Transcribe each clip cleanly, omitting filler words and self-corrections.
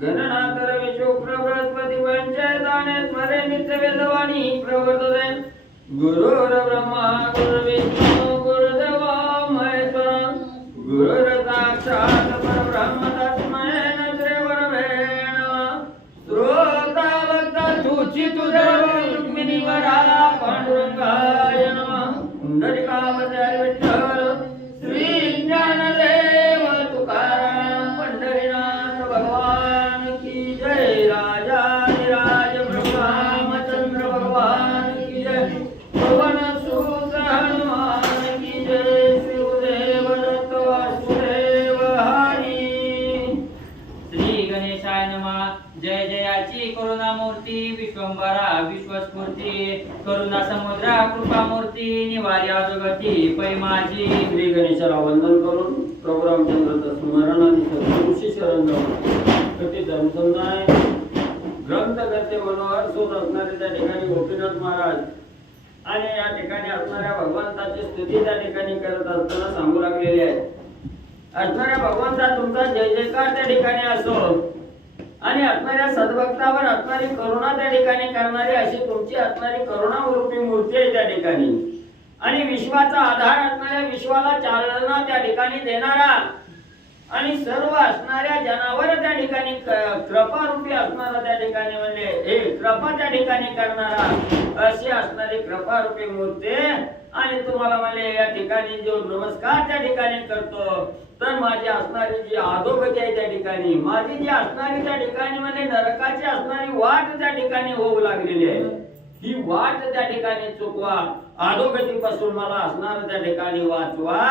गणनाथ रवी शुक्र बृहस्पती पंचदाने स्मरे नित्य वेदवाणी प्रवर्तते गुरुर्ब्रह्मा गुरुर्विष्णू गुरुर्देवो महेश्वरा गुरुर्साक्षात् परब्रह्म तस्मै श्री गुरवे नमः श्रोता भक्त तुझी तुझे रुक्मिणी वरा पांडुरंगाय नमः पुंडलिकावतार विठ्ठल श्री ज्ञानदेव तुकाराम पंढरीनाथ भगवान की जय राजाधिराज रामचंद्र भगवान की जय पवन सुत हनुमान की जय शिवदेव दत्त वासुदेव हरी श्री गणेशाय नमः जय जयाची करुणा मूर्ती विश्वंभरा विश्वस्फूर्ती करुणा समुद्रा कृपा मूर्ती निवार्या जगती पै माझी श्री गणेशाला वंदन करून प्रभू रामचंद्राचं स्मरण आणि सद्गुरूशी शरण जाऊन कथित अनुसंधान ग्रंथकर्ते मनोहर सूत असणारे त्या ठिकाणी गोपीनाथ महाराज आणि या ठिकाणी असणाऱ्या भगवंताची स्तुती त्या ठिकाणी करत असताना सांगू लागलेले आहेत असणाऱ्या भगवंता तुमचा जय जयकार त्या ठिकाणी असो आणि असणाऱ्या सद्भक्तावर असणारी करुणा त्या ठिकाणी करणारी अशी तुमची असणारी करुणारूपी मूर्ती आहे त्या ठिकाणी आणि विश्वाचा आधार असणाऱ्या विश्वाला चालना त्या ठिकाणी देणारा आणि सर्व असणाऱ्या जनावर त्या ठिकाणी कृपारूपी असणारा त्या ठिकाणी म्हणजे हे कृपा त्या ठिकाणी करणारा अशी असणारी कृपारूपी मूर्ती आणि तुम्हाला म्हणजे या ठिकाणी जो नमस्कार त्या ठिकाणी करतो तर माझी असणारी जी अधोगती आहे त्या ठिकाणी माझी जी असणारी त्या ठिकाणी म्हणजे नरकाची असणारी वाट त्या ठिकाणी होऊ लागलेली आहे ही वाट त्या ठिकाणी चुकवा अधोगतीपासून मला असणार त्या ठिकाणी वाचवा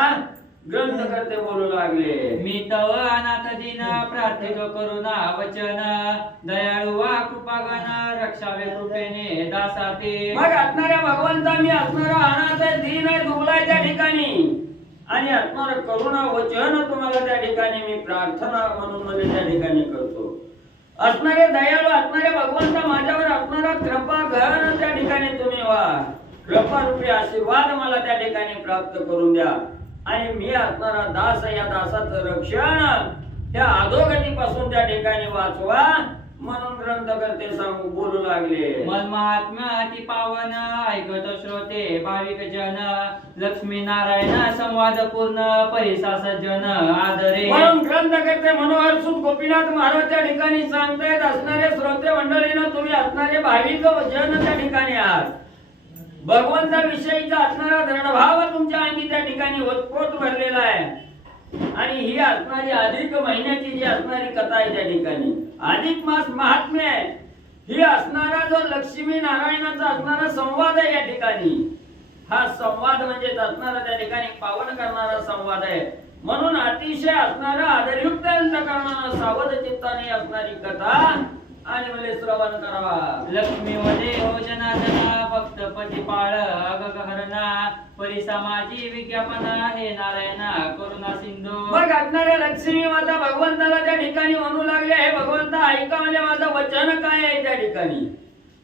ग्रंथकर्ते बोलू लागले मी तव अनाथ दीन प्रार्थित करुणा वचन दयाळू वा कृपागण रक्षावे कृपेने दासाते मग असणाऱ्या भगवंता मी असणारा अनाथ आहे दीन आहे दुबळा आहे त्या ठिकाणी आणि असणारा करुणा वचन तुम्हाला त्या ठिकाणी मी प्रार्थना म्हणून मध्ये त्या ठिकाणी करतो असणारे दयाळू असणारे भगवंता माझ्यावर असणारा कृपा घन त्या ठिकाणी तुम्ही व्हा कृपा रूपी आशीर्वाद मला त्या ठिकाणी प्राप्त करून द्या आणि मी असणारा दास या दासाचं रक्षण त्या अधोगतीपासून त्या ठिकाणी वाचवा म्हणून ग्रंथकर्ते सांगू बोलू लागले मन महात्मा अति पावन ऐकत श्रोते भाविक जन लक्ष्मी नारायण संवाद पूर्ण परिसा सज्जन आदरे म्हणून ग्रंथकर्ते मनोहर सूत गोपीनाथ महाराज त्या ठिकाणी सांगतायत असणारे श्रोते मंडळीनं तुम्ही असणारे भाविक जन त्या ठिकाणी आहात भगवंता विषयीचा असणारा दृढभाव तुमच्या अंगी त्या ठिकाणी ओतप्रोत भरलेला आहे आणि ही असणारी अधिक महिन्याची जी असणारी कथा आहे त्या ठिकाणी अधिक मास महात्म्य आहे ही असणारा जो लक्ष्मी नारायणाचा असणारा संवाद आहे या ठिकाणी हा संवाद म्हणजे असणारा त्या ठिकाणी पावन करणारा संवाद आहे म्हणून अतिशय असणारा आदरयुक्त अंतःकरणाने सावध चित्ताने असणारी कथा आणि मला श्रवण करावा लक्ष्मी वदे हो जनार्दना भक्त पतिपाळ अगग हरणा परिसा माझी विज्ञापना हे नारायणा करुणा सिंधू मग असणाऱ्या लक्ष्मी माता भगवंताला त्या ठिकाणी म्हणू लागले हे भगवंता ऐका म्हणजे माझं वचन काय आहे त्या ठिकाणी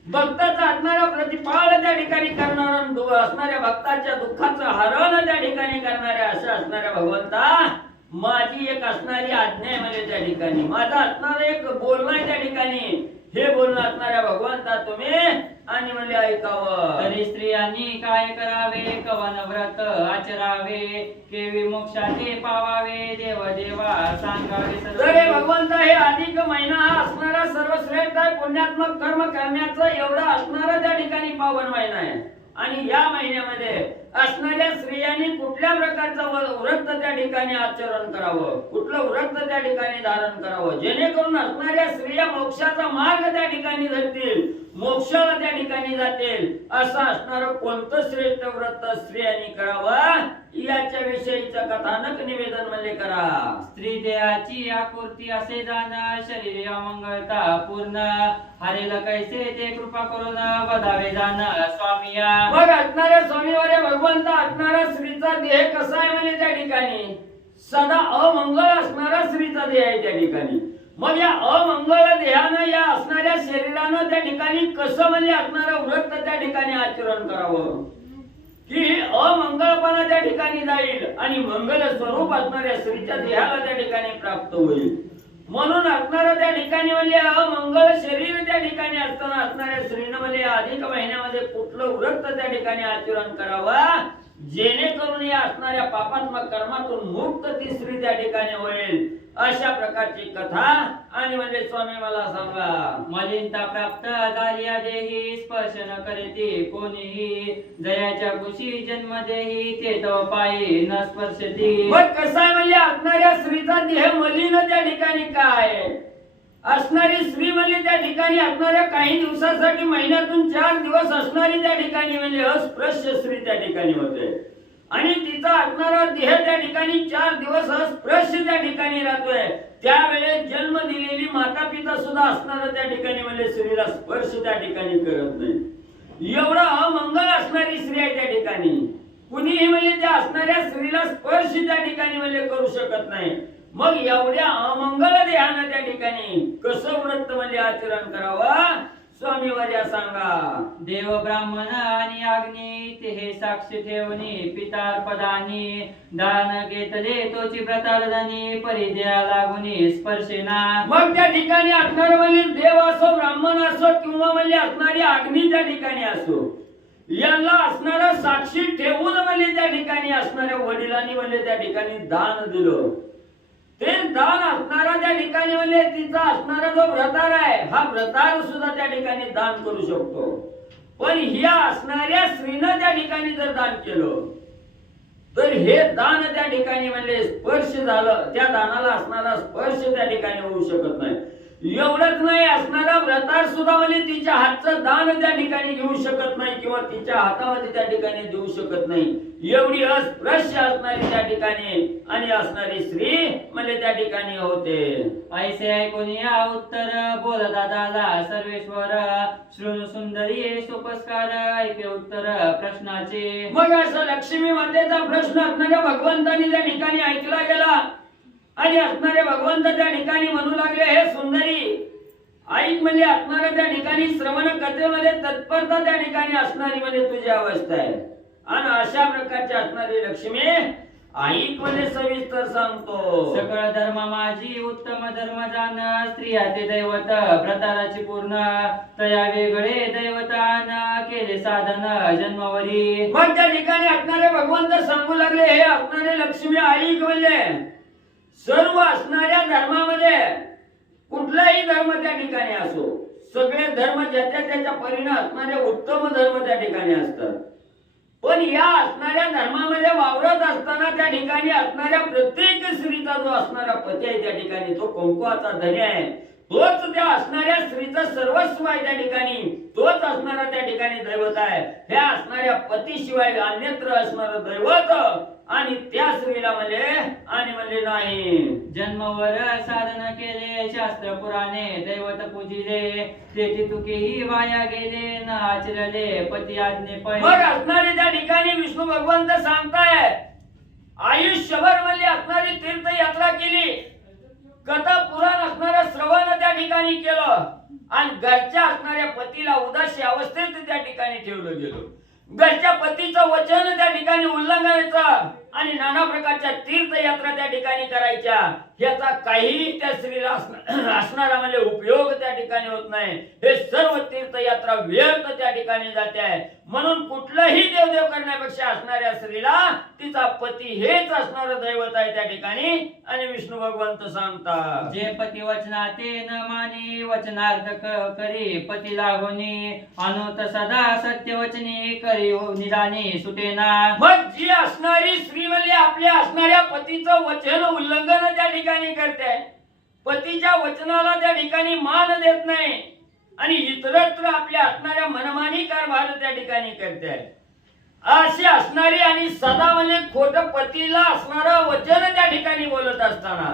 भक्ताचा असणारा प्रतिपाळ त्या ठिकाणी करणारा असणाऱ्या भक्ताच्या दुःखाचं हरण त्या ठिकाणी करणाऱ्या अशा असणाऱ्या भगवंता माझी एक असणारी आज्ञा आहे म्हणजे त्या ठिकाणी माझा असणार एक बोलणं आहे त्या ठिकाणी हे बोलणं असणाऱ्या भगवंता तुम्ही आणि म्हणजे ऐकावं तरी स्त्रियांनी काय करावे कवन व्रत आचरावे केवी मोक्षाचे पावावे देव देवा सांगावे तर हे भगवंता हे अधिक महिना हा असणारा सर्वश्रेष्ठ पुण्यात्मक कर्म करण्याचं एवढं असणारा त्या ठिकाणी पावन महिना आहे आणि या महिन्यामध्ये असणाऱ्या स्त्रियांनी कुठल्या प्रकारचं व्रत त्या ठिकाणी आचरण करावं कुठलं व्रत त्या ठिकाणी धारण करावं जेणेकरून असणाऱ्या स्त्रिया मोक्षाचा मार्ग त्या ठिकाणी धरतील मोक्षाला त्या ठिकाणी जातील असं असणारं कोणतं श्रेष्ठ व्रत स्त्रियांनी करावं याच्या विषयीचं कथानक निवेदन म्हणजे करा स्त्री देहाची आकृती असे जाण शरीर अमंगळता पूर्ण हरेल कैसे ते कृपा करून बधावे जाण स्वामिया मग असणाऱ्या स्वामीवारे भगवंता असणारा स्त्रीचा देह कसा आहे म्हणजे त्या ठिकाणी सदा अमंगळ असणारा स्त्रीचा देह आहे त्या ठिकाणी मग या अमंगळ देहानं या असणाऱ्या शरीरानं त्या ठिकाणी कसं म्हणजे असणारं व्रत त्या ठिकाणी आचरण करावं की अमंगळपणा त्या ठिकाणी जाईल आणि मंगल स्वरूप असणाऱ्या स्त्रीच्या देहाला त्या ठिकाणी प्राप्त होईल म्हणून असणाऱ्या त्या ठिकाणी म्हणजे अमंगल शरीर त्या ठिकाणी असताना असणाऱ्या स्त्रीनं म्हणजे अधिक महिन्यामध्ये कुठलं व्रत त्या ठिकाणी आचरण करावं जेणेकरून या असणाऱ्या पापात्मक कर्मातून मुक्त ती स्त्री त्या ठिकाणी होईल अशा प्रकारची कथा आणि म्हणजे स्वामी मला सांगा मलिनता प्राप्त झाल्या देही स्पर्श न करेती कोणीही जयाच्या कुशी जन्म देही ते तव पायी न स्पर्शती. मग कसं आहे म्हणजे असणाऱ्या स्त्रीचा देह मलिन त्या ठिकाणी काय असणारी स्त्री म्हणजे त्या ठिकाणी असणाऱ्या काही दिवसासाठी महिन्यातून 4 दिवस असणारी त्या ठिकाणी म्हणजे अस्पृश्य स्त्री त्या ठिकाणी होते आणि तिचा असणारा देह त्या ठिकाणी 4 दिवस अस्पृश्य त्या ठिकाणी राहतोय. त्यावेळेस जन्म दिलेली माता पिता सुद्धा असणारा त्या ठिकाणी म्हणजे स्त्रीला स्पर्श त्या ठिकाणी करत नाही. एवढं अमंगल असणारी स्त्री आहे त्या ठिकाणी कुणीही म्हणजे त्या असणाऱ्या स्त्रीला स्पर्श त्या ठिकाणी म्हणजे करू शकत नाही. मग एवढ्या अमंगल देहानं त्या ठिकाणी कसं व्रत म्हणजे आचरण करावं स्वामी वर्या सांगा. देव ब्राह्मण आणि अग्नी ते हे साक्षी ठेवणी पितार्पदानी दान घेतले तोची व्रतार्धनी परिद्या लागुनी स्पर्शेना. मग त्या ठिकाणी असणारे म्हणजे देव असो ब्राह्मण असो किंवा म्हणजे असणारी अग्नी त्या ठिकाणी असो यांना असणारा साक्षी ठेवून म्हणजे त्या ठिकाणी असणाऱ्या वडिलांनी म्हणजे त्या ठिकाणी दान दिलं. ते दान असणारा त्या ठिकाणी म्हणजे तिचा असणारा जो व्रतार आहे हा व्रतार सुद्धा त्या ठिकाणी दान करू शकतो. पण ह्या असणाऱ्या स्त्रीनं त्या ठिकाणी जर दान केलं तर हे दान त्या ठिकाणी म्हणजे स्पर्श झालं त्या दानाला असणारा स्पर्श त्या ठिकाणी होऊ शकत नाही. एवढंच नाही असणारा व्रतार सुद्धा म्हणजे तिच्या हातचं दान त्या ठिकाणी घेऊ शकत नाही किंवा तिच्या हातामध्ये त्या ठिकाणी देऊ शकत नाही. एवढी अस्पृश्य असणारी त्या ठिकाणी आणि असणारी स्त्री म्हणजे त्या ठिकाणी होते. ऐसे ऐकून या उत्तर बोलता झाला सर्वेश्वर शृणु सुंदरी सोपस्कार ऐके उत्तर प्रश्नाचे. मग असं लक्ष्मी मातेचा प्रश्न असणाऱ्या भगवंतानी त्या ठिकाणी ऐकला गेला आणि असणारे भगवंत त्या ठिकाणी म्हणू लागले हे सुंदरी ऐक म्हणजे असणाऱ्या त्या ठिकाणी श्रवण कथेमध्ये तत्परता त्या ठिकाणी असणारी म्हणजे तुझी अवस्था आहे आणि अशा प्रकारची असणारी लक्ष्मी ऐक म्हणजे सविस्तर सांगतो. सकळ धर्म माझी उत्तम धर्म जाण स्त्रिया ते दैवत व्रताराची पूर्ण तया वेगळे दैवतान केले साधन जन्मवरी. मग त्या ठिकाणी असणारे भगवंत सांगू लागले हे असणारे लक्ष्मी ऐक म्हणजे सर्व असणाऱ्या धर्मामध्ये कुठलाही धर्म त्या ठिकाणी असो सगळे धर्म ज्याच्या त्याच्या परिणाम असणारे उत्तम धर्म त्या ठिकाणी असतात. पण या असणाऱ्या धर्मामध्ये वावरत असताना त्या ठिकाणी असणाऱ्या प्रत्येक स्त्रीचा जो असणारा पती आहे त्या ठिकाणी तो कुंकवाचा धनी आहे. तोच त्या असणाऱ्या स्त्रीचं सर्वस्व आहे त्या ठिकाणी तोच असणारा त्या ठिकाणी दैवत आहे. ह्या असणाऱ्या पतीशिवाय अन्यत्र असणारं दैवत आणि त्या स्त्रीला म्हणजे आणि म्हणजे नाही. जन्मवर साधन केले शास्त्र पुराणे दैवत पूजिले ते तुकेही वाया गेले न आचरले पती आज्ञे पै. मग असणारे त्या ठिकाणी विष्णू भगवंत सांगताय आयुष्यभर म्हणजे असणारी तीर्थयात्रा केली कथा पुराण असणाऱ्या श्रवण त्या ठिकाणी केलं आणि घरच्या असणाऱ्या पतीला उदासी अवस्थेत त्या ठिकाणी ठेवलं गेलं. घरच्या पतीचं वचन त्या ठिकाणी उल्लंघनाचं आणि नाना प्रकारच्या तीर्थयात्रा त्या ठिकाणी करायच्या याचा काही त्या स्त्रीला असणारा म्हणजे उपयोग त्या ठिकाणी होत नाही. हे सर्व तीर्थयात्रा व्यर्थ त्या ठिकाणी जाते आहे. म्हणून कुठलंही देवदेव करण्यापेक्षा असणाऱ्या स्त्रीला तिचा पती हेच असणारं दैवत आहे त्या ठिकाणी आणि विष्णू भगवंत सांगतात जे पती वचना ते न माने वचनार्थ करी पती लागोनी अनुत सदा सत्य वचनी करी निदानी सुटेना. मग जी असणारी स्त्री म्हणजे आपल्या असणाऱ्या पतीचं वचन उल्लंघन त्या ठिकाणी करते पतीच्या वचनाला त्या ठिकाणी मान देत नाही आणि इतरत्र आपल्या असणाऱ्या मनमानी कारभार त्या ठिकाणी करते अशी असणारी आणि सदा म्हणजे खोट पतीला असणारं वचन त्या ठिकाणी बोलत असताना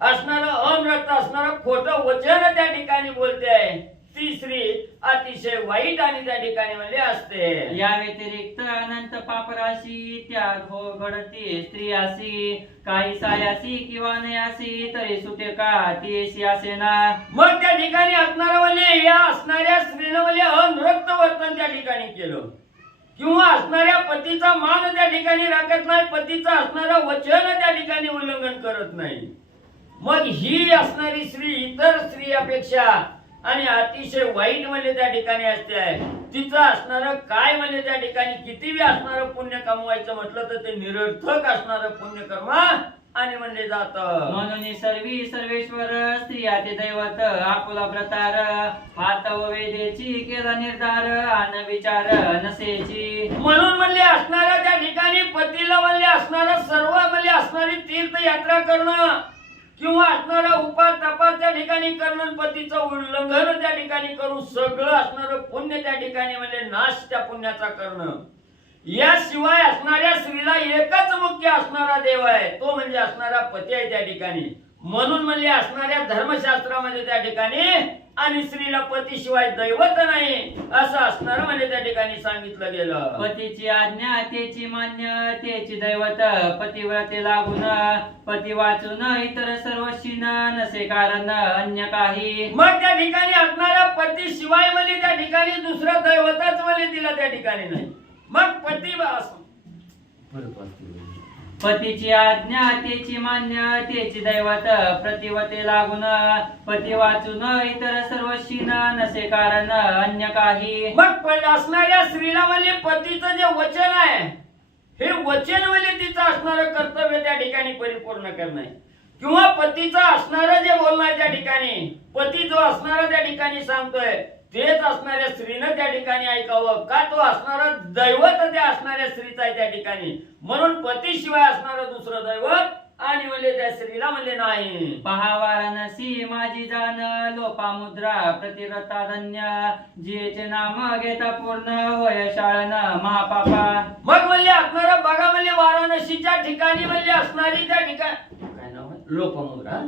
असणारं अनर्थ असणारं खोटं वचन त्या ठिकाणी बोलते ती स्त्री अतिशय वाईट आणि त्या ठिकाणी म्हणजे असते. या व्यतिरिक्त अनंत पापराशी त्याग हो घडते स्त्रियासी काही सायासी किंवा नयासी तरी सुटे का ती असेना. मग त्या ठिकाणी असणारं म्हणजे या असणाऱ्या स्त्रीनं म्हणजे अनृक्त वर्तन त्या ठिकाणी केलं किंवा असणाऱ्या पतीचा मान त्या ठिकाणी राखत नाही पतीचं असणारं वचन त्या ठिकाणी उल्लंघन करत नाही. मग ही असणारी स्त्री इतर स्त्रियापेक्षा आणि अतिशय वाईट म्हणजे त्या ठिकाणी असते आहे. तिचं असणारं काय म्हणजे त्या ठिकाणी किती बी असणारं पुण्य कमवायचं म्हटलं तर ते निरर्थक असणारं पुण्यकर्म आणि म्हणले जात. म्हणून सर्वेश्वर स्त्रिया ते दैवत आपुला प्रतार हात व वेदेची केला निर्धार आन विचार नसेची. म्हणून म्हणले असणाऱ्या त्या ठिकाणी पतीला म्हणले असणारं सर्व म्हणले असणारी तीर्थयात्रा करणं किंवा असणारा उपास तपास त्या ठिकाणी करणं, पतीचं उल्लंघन त्या ठिकाणी करून सगळं असणारं पुण्य त्या ठिकाणी म्हणजे नाश त्या पुण्याचा करणं. याशिवाय असणाऱ्या स्त्रीला एकच मुख्य असणारा देव आहे, तो म्हणजे असणारा पती आहे त्या ठिकाणी. म्हणून म्हणले असणाऱ्या धर्मशास्त्रामध्ये त्या ठिकाणी आणि स्त्रीला पतीशिवाय दैवत नाही असं असणार म्हणजे त्या ठिकाणी सांगितलं गेलं. पतीची आज्ञा तेची मान्य तेची दैवत पतिव्रते लागून पती वाचून इतर सर्वशीन नसे कारण अन्य काही. मग त्या ठिकाणी असणाऱ्या पतीशिवाय म्हणजे त्या ठिकाणी दुसरं दैवतच म्हणजे तिला त्या ठिकाणी नाही. मग पतीची आज्ञा तेची मान्य तेची दैवत प्रतिवते लागून पती वाचून इतर सर्वशीन नसे कारण अन्य काही. मग असणाऱ्या स्त्रीला म्हणजे पतीचं जे वचन आहे हे वचन म्हणजे तिचं असणारं कर्तव्य त्या ठिकाणी परिपूर्ण करणं किंवा पतीचं असणारं जे बोलणं आहे त्या ठिकाणी पती जो असणारा त्या ठिकाणी सांगतोय तेच असणाऱ्या स्त्रीनं त्या ठिकाणी ऐकावं का तो असणारा दैवत त्या असणाऱ्या स्त्रीचा आहे त्या ठिकाणी. म्हणून पतीशिवाय असणारं दुसरं दैवत आणि म्हणले त्या स्त्रीला म्हणले नाही. पहा वाराणसी माझी जान लोपामुद्रा प्रतिव्रता धन्य जिचे नाम घेता पूर्ण होय शाळन महापापा. मग म्हणले असणारं बघा म्हणले वाराणसीच्या ठिकाणी म्हणले असणारी त्या ठिकाणी काय नाव आहे लोपमुद्रा.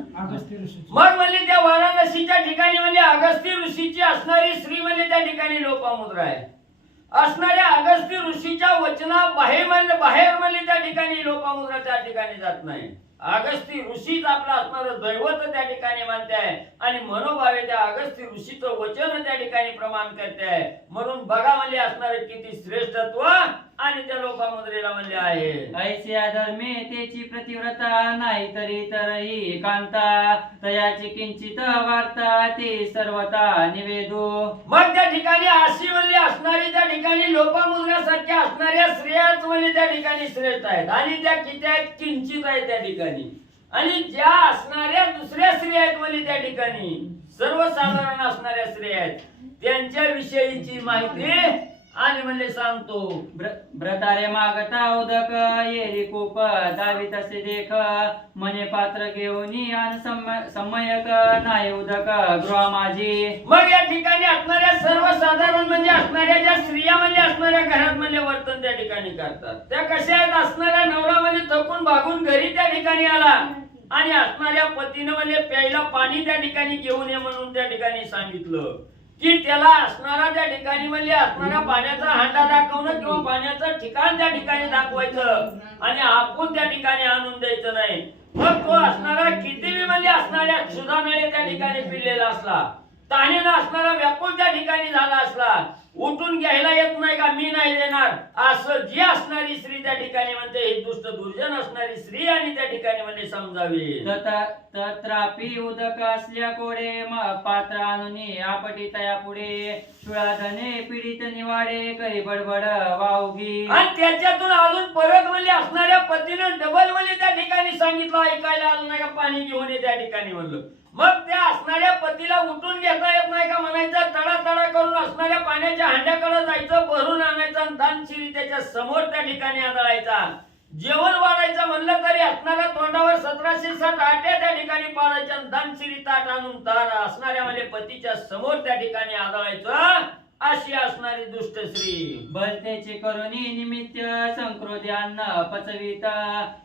मग म्हणले त्या वाराणसीच्या ठिकाणी म्हणजे अगस्त्य ऋषीची असणारी स्त्री म्हणजे त्या ठिकाणी लोपमुद्रा आहे. असणाऱ्या अगस्त्य ऋषीच्या वचना बाहेर म्हणजे त्या ठिकाणी लोपमुद्रा त्या ठिकाणी जात नाही. अगस्त्य ऋषीच आपला असणारं दैवत त्या ठिकाणी मानते आहे आणि मनोभावे त्या अगस्त्य ऋषीचं वचन त्या ठिकाणी प्रमाण करते आहे. म्हणून बघा म्हणले असणारे किती श्रेष्ठत्व आणि त्या लोपामुद्रेला म्हणले आहे. ऐसे अधर्मे तेची प्रतिव्रता नाही तरी तरही कांता तयाची किंचित वार्ता ते सर्वता निवेदो. मग त्या ठिकाणी अशी म्हणली असणारी त्या ठिकाणी लोपामुद्रासारख्या असणाऱ्या स्त्रियाच म्हणजे त्या ठिकाणी श्रेष्ठ आहेत आणि त्या किती आहेत किंचित आहेत त्या ठिकाणी. आणि ज्या असणाऱ्या दुसऱ्या स्त्रिया आहेत म्हणजे त्या ठिकाणी सर्वसाधारण असणाऱ्या स्त्रिया आहेत त्यांच्या विषयीची माहिती आणि म्हणले सांगतो. ब्रतारे मागता उदक येरी खूप दावीत असे देख मने पात्र घेऊनी आणि सम्यक नाही उदक गृह माझी. मग या ठिकाणी असणाऱ्या सर्वसाधारण म्हणजे असणाऱ्या ज्या स्त्रिया म्हणजे असणाऱ्या घरात म्हणजे वर्तन त्या ठिकाणी करतात त्या कशा आहेत. असणाऱ्या नवरा म्हणजे थकून भागून घरी त्या ठिकाणी आला आणि असणाऱ्या पतीनं म्हणजे प्यायला पाणी त्या ठिकाणी घेऊन ये म्हणून त्या ठिकाणी सांगितलं की त्याला असणारा त्या ठिकाणी म्हणजे असणारा पाण्याचा हांडा दाखवणं किंवा पाण्याचं ठिकाण त्या ठिकाणी दाखवायचं आणि आपण त्या ठिकाणी आणून द्यायचं नाही. मग तो असणारा किती म्हणजे असणाऱ्या सुधामेने त्या ठिकाणी पिलेला असला ताणीनं असणारा व्याकुळ त्या ठिकाणी झाला असला उठून घ्यायला येत नाही का मी नाही देणार असं जी असणारी स्त्री त्या ठिकाणी म्हणते ही दुष्ट दुर्जन असणारी स्त्री आणि त्या ठिकाणी म्हणजे समजावी. तत्रापि उदक असल्या कोडे पात्र आणून आपटी तया पुढे सुळाधने पीडित निवाडे करी बडबड वावगी. आणि त्याच्यातून अजून परत म्हणजे असणाऱ्या पतीनं डबल म्हणजे त्या ठिकाणी सांगितलं ऐकायला आलं नाही का पाणी घेऊन ये त्या ठिकाणी म्हणलं. मग त्या असणाऱ्या पतीला उठून घेता येत नाही का म्हणायचं तडा तडा करून असणाऱ्या पाण्याच्या हांड्याकडे जायचं भरून आणायचं आणि दानशिरी त्याच्या समोर त्या ठिकाणी आदळायचा. जेवण वाढायचं म्हणलं तरी असणाऱ्या तोंडावर 1707 आट्या त्या ठिकाणी पाडायच्या आणि दानशिरी ताट आणून तार असणाऱ्या म्हणजे पतीच्या समोर त्या ठिकाणी आदळायचं अशी असणारी दुष्ट स्त्री. भलतेचे करुणी निमित्त संक्रोधी अन्न पचवित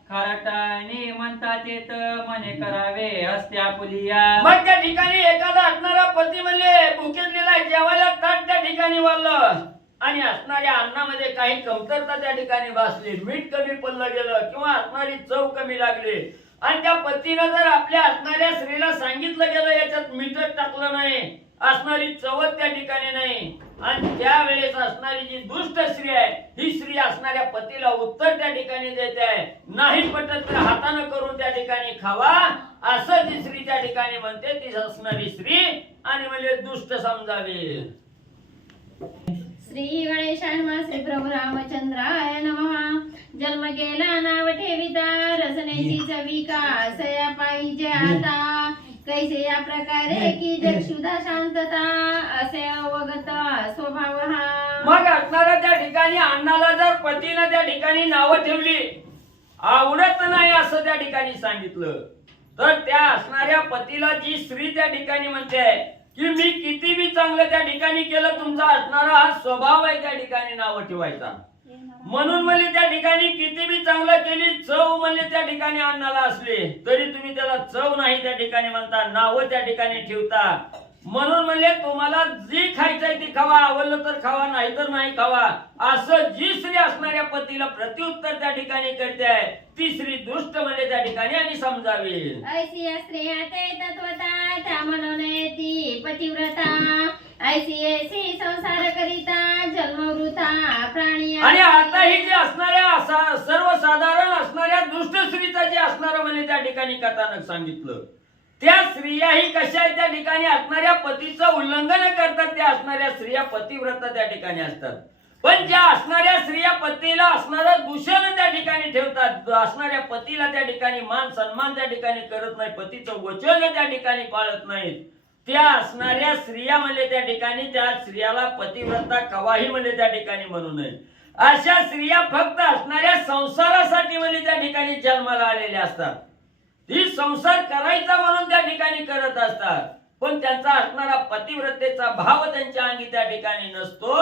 खारटाने म्हणतात येत मने करावे असत्या पुलिया. मग त्या ठिकाणी एखादा असणारा पती म्हणजे भुकेलेला जेवायला ताट त्या ठिकाणी वाढलं आणि असणाऱ्या अन्नामध्ये काही कमतरता त्या ठिकाणी भासली मीठ कमी पडलं गेलं किंवा असणारी चव कमी लागली आणि त्या पतीनं जर आपल्या असणाऱ्या स्त्रीला सांगितलं गेलं याच्यात मीठच टाकलं नाही असणारी चवत त्या ठिकाणी नाही आणि त्यावेळेस असणारी जी दुष्ट स्त्री आहे ही स्त्री असणाऱ्या पतीला उत्तर त्या ठिकाणी देते आहे नाही पटत तर हाताने करून त्या ठिकाणी खावा असं जी ठिकाणी म्हणते ती असणारी स्त्री आणि म्हणजे दुष्ट समजावी. श्री गणेशाय नमः. श्री प्रभू रामचंद्राय नमः. जन्म गेला नाव ठेविता रसनेची चवी का पाहिजे आता कैसे या प्रकारे की जग शुद्ध शांतता असे अवगत स्वभाव हा. मग असणारा त्या ठिकाणी अण्णाला जर पतीनं त्या ठिकाणी नावं ठेवली आवडत नाही असं त्या ठिकाणी सांगितलं तर त्या असणाऱ्या पतीला जी स्त्री त्या ठिकाणी म्हणते की मी किती बी चांगलं त्या ठिकाणी केलं तुमचा असणारा हा स्वभाव आहे त्या ठिकाणी नावं ठेवायचा म्हणून म्हणले त्या ठिकाणी किती बी चांगलं केली चव म्हणले त्या ठिकाणी अण्णाला असले तरी तुम्ही त्याला चव नाही त्या ठिकाणी म्हणता नावं त्या ठिकाणी ठेवता म्हणून म्हणले तुम्हाला जी खायचंय ती खावा आवडलं तर खावा नाही तर नाही खावा असं जी स्त्री असणाऱ्या पतीला प्रत्युत्तर त्या ठिकाणी करते ती स्त्री दुष्ट म्हणजे त्या ठिकाणी आणि समजावी. ऐसी स्त्रिया ते तत्वता त्या म्हणून ती पतिव्रता ऐसी ऐसी संसार करिता जन्मवृथा प्राणी. आणि आता ही जी असणाऱ्या सर्वसाधारण असणाऱ्या दुष्ट स्त्रीचा जे असणारं म्हणजे त्या ठिकाणी कथानक सांगितलं त्या स्त्रियाही कशा आहेत त्या ठिकाणी असणाऱ्या पतीचं उल्लंघन करतात त्या असणाऱ्या स्त्रिया पतिव्रता त्या ठिकाणी असतात पण ज्या असणाऱ्या स्त्रिया पतीला असणारं दूषण त्या ठिकाणी ठेवतात असणाऱ्या पतीला त्या ठिकाणी मान सन्मान त्या ठिकाणी करत नाही पतीचं वचन त्या ठिकाणी पाळत नाहीत त्या असणाऱ्या स्त्रिया म्हणजे त्या ठिकाणी त्या स्त्रियाला पतिव्रता कवाही म्हणजे त्या ठिकाणी म्हणू नये. अशा स्त्रिया फक्त असणाऱ्या संसारासाठी म्हणजे त्या ठिकाणी जन्माला आलेल्या असतात ही संसार करायचा म्हणून त्या ठिकाणी करत असतात पण त्यांचा असणारा पतिव्रतेचा भाव त्यांच्या अंगी त्या ठिकाणी नसतो.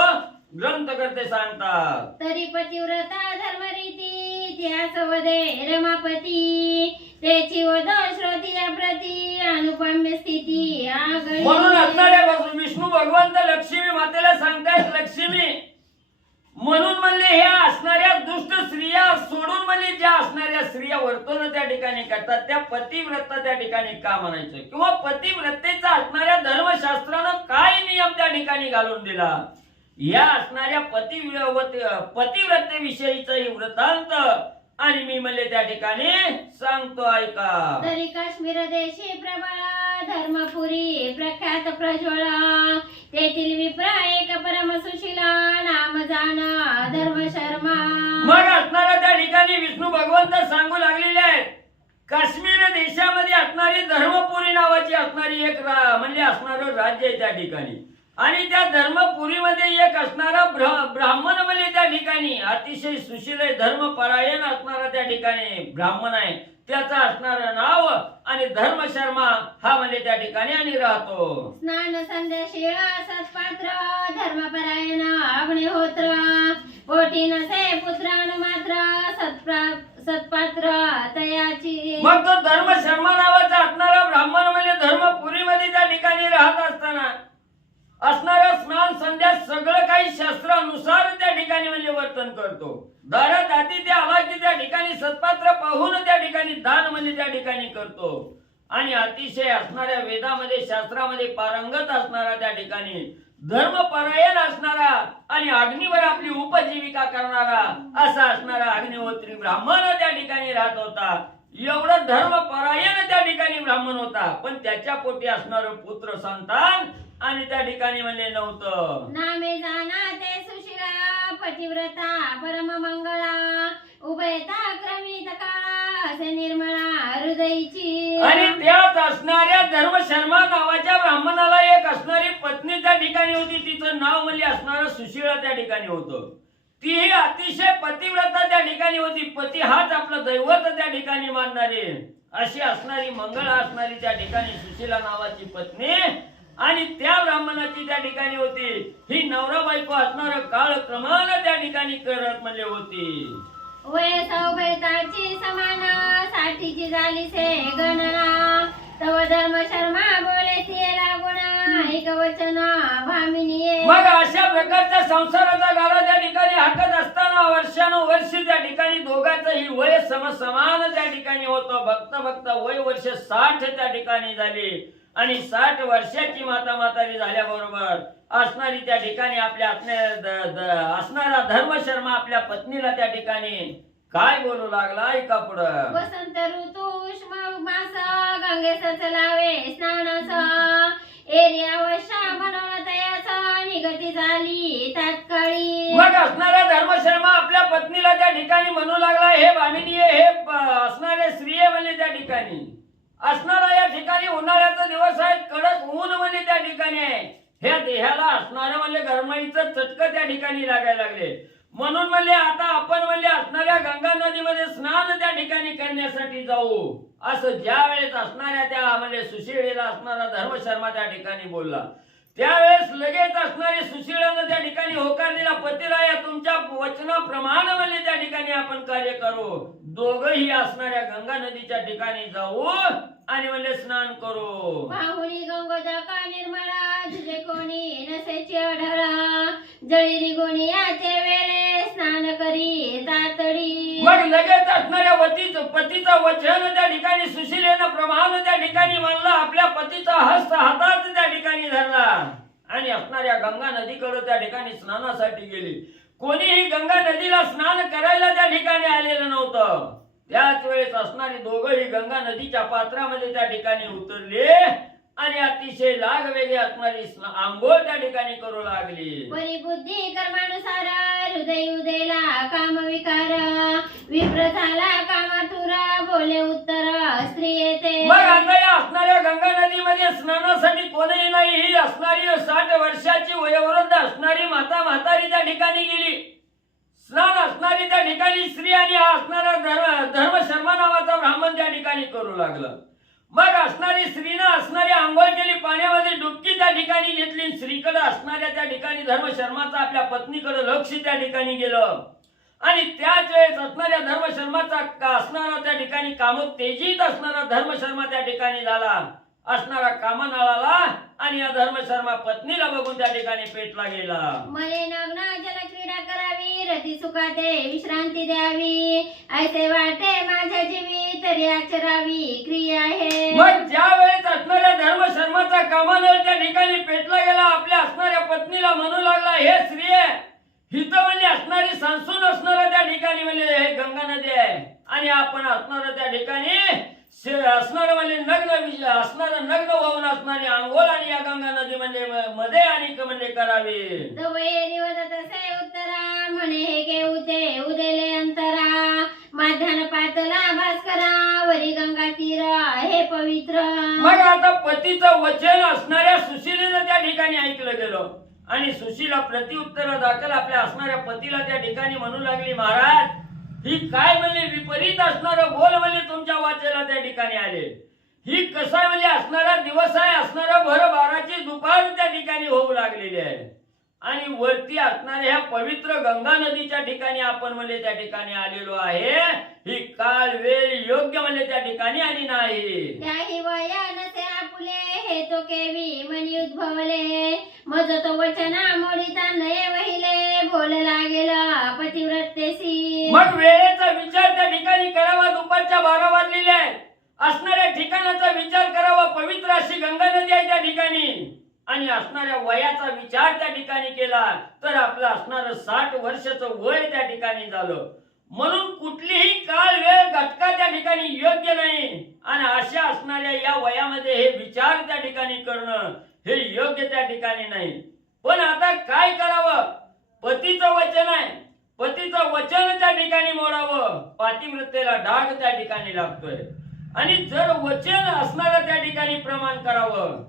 ग्रंथकर्ते सांगतात तरी पतिव्रता धर्मरीती त्याच वदे रमापती त्याची वद श्रोतीया प्रती अनुपम्य स्थिती आगळी. म्हणून असणाऱ्या विष्णू भगवंत लक्ष्मी मातेला सांगतायत लक्ष्मी म्हणून म्हणले ह्या असणाऱ्या दुष्ट स्त्रिया सोडून म्हणले ज्या असणाऱ्या स्त्रिया वर्तन त्या ठिकाणी करतात त्या पतिव्रता त्या ठिकाणी का म्हणायचं किंवा पतिव्रतेचा असणाऱ्या धर्मशास्त्रानं काय नियम त्या ठिकाणी घालून दिला या असणाऱ्या पतिव्रतेविषयीचा ही वृत्तांत आणि मी म्हणले त्या ठिकाणी सांगतो ऐका. तरी काश्मीर देशी प्रबळ धर्मपुरी प्रख्यात प्रज्वळ तेथील विप्र एक परम सुशीला नाम जाण धर्म शर्मा. मग असणाऱ्या त्या ठिकाणी विष्णू भगवंत सांगू लागलेले आहेत काश्मीर देशामध्ये असणारी धर्मपुरी नावाची असणारी एक म्हणजे असणारं राज्य आहे त्या ठिकाणी आणि त्या धर्मपुरीमध्ये एक असणारा ब्राह्मण म्हणजे त्या ठिकाणी अतिशय सुशील धर्मपरायण असणारा त्या ठिकाणी ब्राह्मण आहे त्याचं असणारं नाव आणि धर्म शर्मा हा म्हणजे त्या ठिकाणी आणि राहतो. स्नान संध्याशीळ सत्पात्र धर्मपरायण अग्निहोत्र पोटी नसे पुत्रान मात्र सत्पात्र तयाची. मग तो धर्म शर्मा नावाचा असणारा ब्राह्मण म्हणजे धर्मपुरीमध्ये त्या ठिकाणी राहत असताना असणाऱ्या स्नान संध्या सगळं काही शास्त्रानुसार त्या ठिकाणी म्हणजे वर्तन करतो. दारात आधी ते आला की त्या ठिकाणी सत्पात्र पाहून त्या ठिकाणी दान म्हणजे त्या ठिकाणी करतो आणि अतिशय असणाऱ्या वेदामध्ये शास्त्रामध्ये पारंगत असणारा त्या ठिकाणी धर्मपरायण असणारा आणि अग्नीवर आपली उपजीविका करणारा असा असणारा अग्निहोत्री ब्राह्मण त्या ठिकाणी राहत होता. एवढं धर्मपरायण त्या ठिकाणी ब्राह्मण होता पण त्याच्या पोटी असणारं पुत्र संतान आणि त्या ठिकाणी म्हणले नव्हतं. नामे जाना ते सुशीला पतिव्रता परम मंगळा उभयता क्रमित काळा असे निर्मळा हृदयची. आणि त्यात असणाऱ्या धर्म शर्मा नावाच्या ब्राह्मणाला एक असणारी पत्नी त्या ठिकाणी होती तिचं नाव म्हणजे असणारं सुशीला त्या ठिकाणी होतं. ती अतिशय पतिव्रता त्या ठिकाणी होती पती हाच आपलं दैवत त्या ठिकाणी मानणारी अशी असणारी मंगळा असणारी त्या ठिकाणी सुशीला नावाची पत्नी आणि त्या ब्राह्मणाची त्या ठिकाणी होती ही नवरा बायको असणार काळक्रमान त्या ठिकाणी करत म्हणले होती. वय सौभयताची समान साठीची झाली से गणना तव धर्म शर्मा बोले ते लागुण एक वचन भामिनी. मग अशा प्रकारच्या संसाराचा गाडा त्या ठिकाणी हाकत असताना वर्षानुवर्षी त्या ठिकाणी दोघांचंही वय समान त्या ठिकाणी होतं. बघता बघता वय वर्ष 60 त्या ठिकाणी झाली आणि 60 वर्षाची म्हातारी झाल्याबरोबर असणारी त्या ठिकाणी आपल्या असणारा धर्मशर्मा आपल्या पत्नीला त्या ठिकाणी काय बोलू लागला ऐका पुढं. वसंत ऋतू उष्ण मास गंगा लगेचच लावे स्नानास एरिया वशा म्हणून तयास निगती झाली तात्काळी. मग असणारा धर्मशर्मा आपल्या पत्नीला त्या ठिकाणी म्हणू लागला, हे भामिनी हे असणारे स्त्रिये म्हणले त्या ठिकाणी. असणारा या ठिकाणी उन्हाळ्याचा दिवस आहे, कडक ऊन म्हणले त्या ठिकाणी आहे. ह्या देहाला असणाऱ्या म्हणले गरमाईचं चटकं त्या ठिकाणी लागायला लागले. म्हणून म्हणले आता आपण म्हणले असणाऱ्या गंगा नदीमध्ये स्नान त्या ठिकाणी करण्यासाठी जाऊ. असं ज्या वेळेस असणाऱ्या त्या म्हणजे सुशिळेला असणारा धर्मशर्मा त्या ठिकाणी बोलला, त्यावेळेस लगेच असणारी सुशिळानं त्या ठिकाणी होकार दिला, पतिराया तुमच्या वचनाप्रमाणे म्हणले त्या ठिकाणी आपण कार्य करू. दोघही असणाऱ्या गंगा नदीच्या ठिकाणी जाऊ आणि म्हणले स्नान करू. पाहुणी गंगोदका निर्मळा तुझे कोणी नसेची अढळा जळी गुणी याचे वेळे स्नान करी तातडी. मग लगेच असणाऱ्या पतीचं वचन त्या ठिकाणी सुशिलेनं प्रमाण त्या ठिकाणी म्हणलं, आपल्या पतीचा हस्त हातात त्या ठिकाणी धरला आणि असणाऱ्या गंगा नदीकडे त्या ठिकाणी स्नानासाठी गेली. कोणीही गंगा नदीला स्नान करायला त्या ठिकाणी आलेलं नव्हतं. त्याच वेळेस असणारी दोघंही गंगा नदीच्या पात्रामध्ये त्या ठिकाणी उतरले आणि अतिशय लाग वेगळी असणारी आंघोळ त्या ठिकाणी करू लागली. परिबुद्धी कर्मानुसार हृदय उदेला काम विकार विप्र झाला कामातुरा बोले उत्तर स्त्री येते. मग आता या असणाऱ्या गंगा नदीमध्ये स्नानासाठी कोणीही नाही. ही असणारी 60 वर्षाची वयोवृद्ध असणारी म्हातारी त्या ठिकाणी गेली. स्नान असणारी त्या ठिकाणी स्त्री आणि हा असणारा धर्मशर्मा नावाचा ब्राह्मण त्या ठिकाणी करू लागला. मग असणारी स्त्रीनं असणारी आंघोळ केली, पाण्यामध्ये डुबकी त्या ठिकाणी घेतली. स्त्रीकडे असणाऱ्या त्या ठिकाणी धर्मशर्माचा आपल्या पत्नीकडे लक्ष त्या ठिकाणी गेलं आणि त्याच वेळेस असणाऱ्या धर्मशर्माचा असणारा त्या ठिकाणी कामोत्तेजित असणारा धर्मशर्मा त्या ठिकाणी झाला. असणारा कामनाळाला आणि या धर्मशर्मा पत्नीला बघून त्या ठिकाणी पेटला गेला. मले नग्न जल क्रीडा करावी रती सुखाते विश्रांती द्यावी ऐसे वाटे माझ्या जीवी तरी अक्षरावी क्रिया आहे. मग ज्या वेळेस असणाऱ्या धर्मशर्माचा कामनळ त्या ठिकाणी पेटला गेला, आपल्या असणाऱ्या पत्नीला म्हणू लागला, हे स्त्रिये हिथं म्हणले असणारी सांसून असणारा त्या ठिकाणी म्हणले हे गंगा नदी आहे आणि आपण असणार त्या ठिकाणी असणार म्हणजे नग्न होऊन असणारी आंघोळ आणि या गंगा नदी म्हणजे मध्ये आणि म्हणजे करावी. उत्तरा म्हणे हे घेऊते उदेले अंतरा माध्यान पातला भास्करा वरी गंगा तीर हे पवित्र. मग आता पतीचं वचन असणाऱ्या सुशीलेनं त्या ठिकाणी ऐकलं गेलं आणि सुशीला प्रत्युत्तर दाखल आपल्या असणाऱ्या पतीला त्या ठिकाणी म्हणू लागली, महाराज ही काय म्हणले विपरीत असणारं बोल म्हणले तुमच्या वाचेला त्या ठिकाणी आले. ही कसा म्हणजे असणारा दिवस आहे, असणारा भर बाराची दुपार त्या ठिकाणी होऊ लागलेली आहे आणि वरती असणाऱ्या ह्या पवित्र गंगा नदीच्या ठिकाणी आपण म्हणले त्या ठिकाणी आलेलो आहे. ही काळ वेळ योग्य म्हणले त्या ठिकाणी आणि नाही. त्याही वया नसे आपुले हे तो केवी मनी उद्भवले मज तो वचना मोडिता नये वहिले बोल लागेल पतिव्रतेसी. मग वेळेचा विचार त्या ठिकाणी करावा. दुपारच्या 12 वाजलेले आहेत. असणाऱ्या ठिकाणाचा विचार करावा. पवित्र अशी गंगा नदी आहे त्या ठिकाणी आणि असणाऱ्या वयाचा विचार त्या ठिकाणी केला तर आपलं असणारं 60 वर्षाचं वय त्या ठिकाणी झालं. म्हणून कुठलीही काळ वेळ घटका त्या ठिकाणी योग्य नाही आणि अशा असणाऱ्या या वयामध्ये हे विचार त्या ठिकाणी करणं हे योग्य त्या ठिकाणी नाही. पण आता काय करावं? पतीचं वचन आहे, पतीचं वचन त्या ठिकाणी मोडावं. पातिव्रतेला डाग त्या ठिकाणी लागतोय आणि जर वचन असणारं त्या ठिकाणी प्रमाण करावं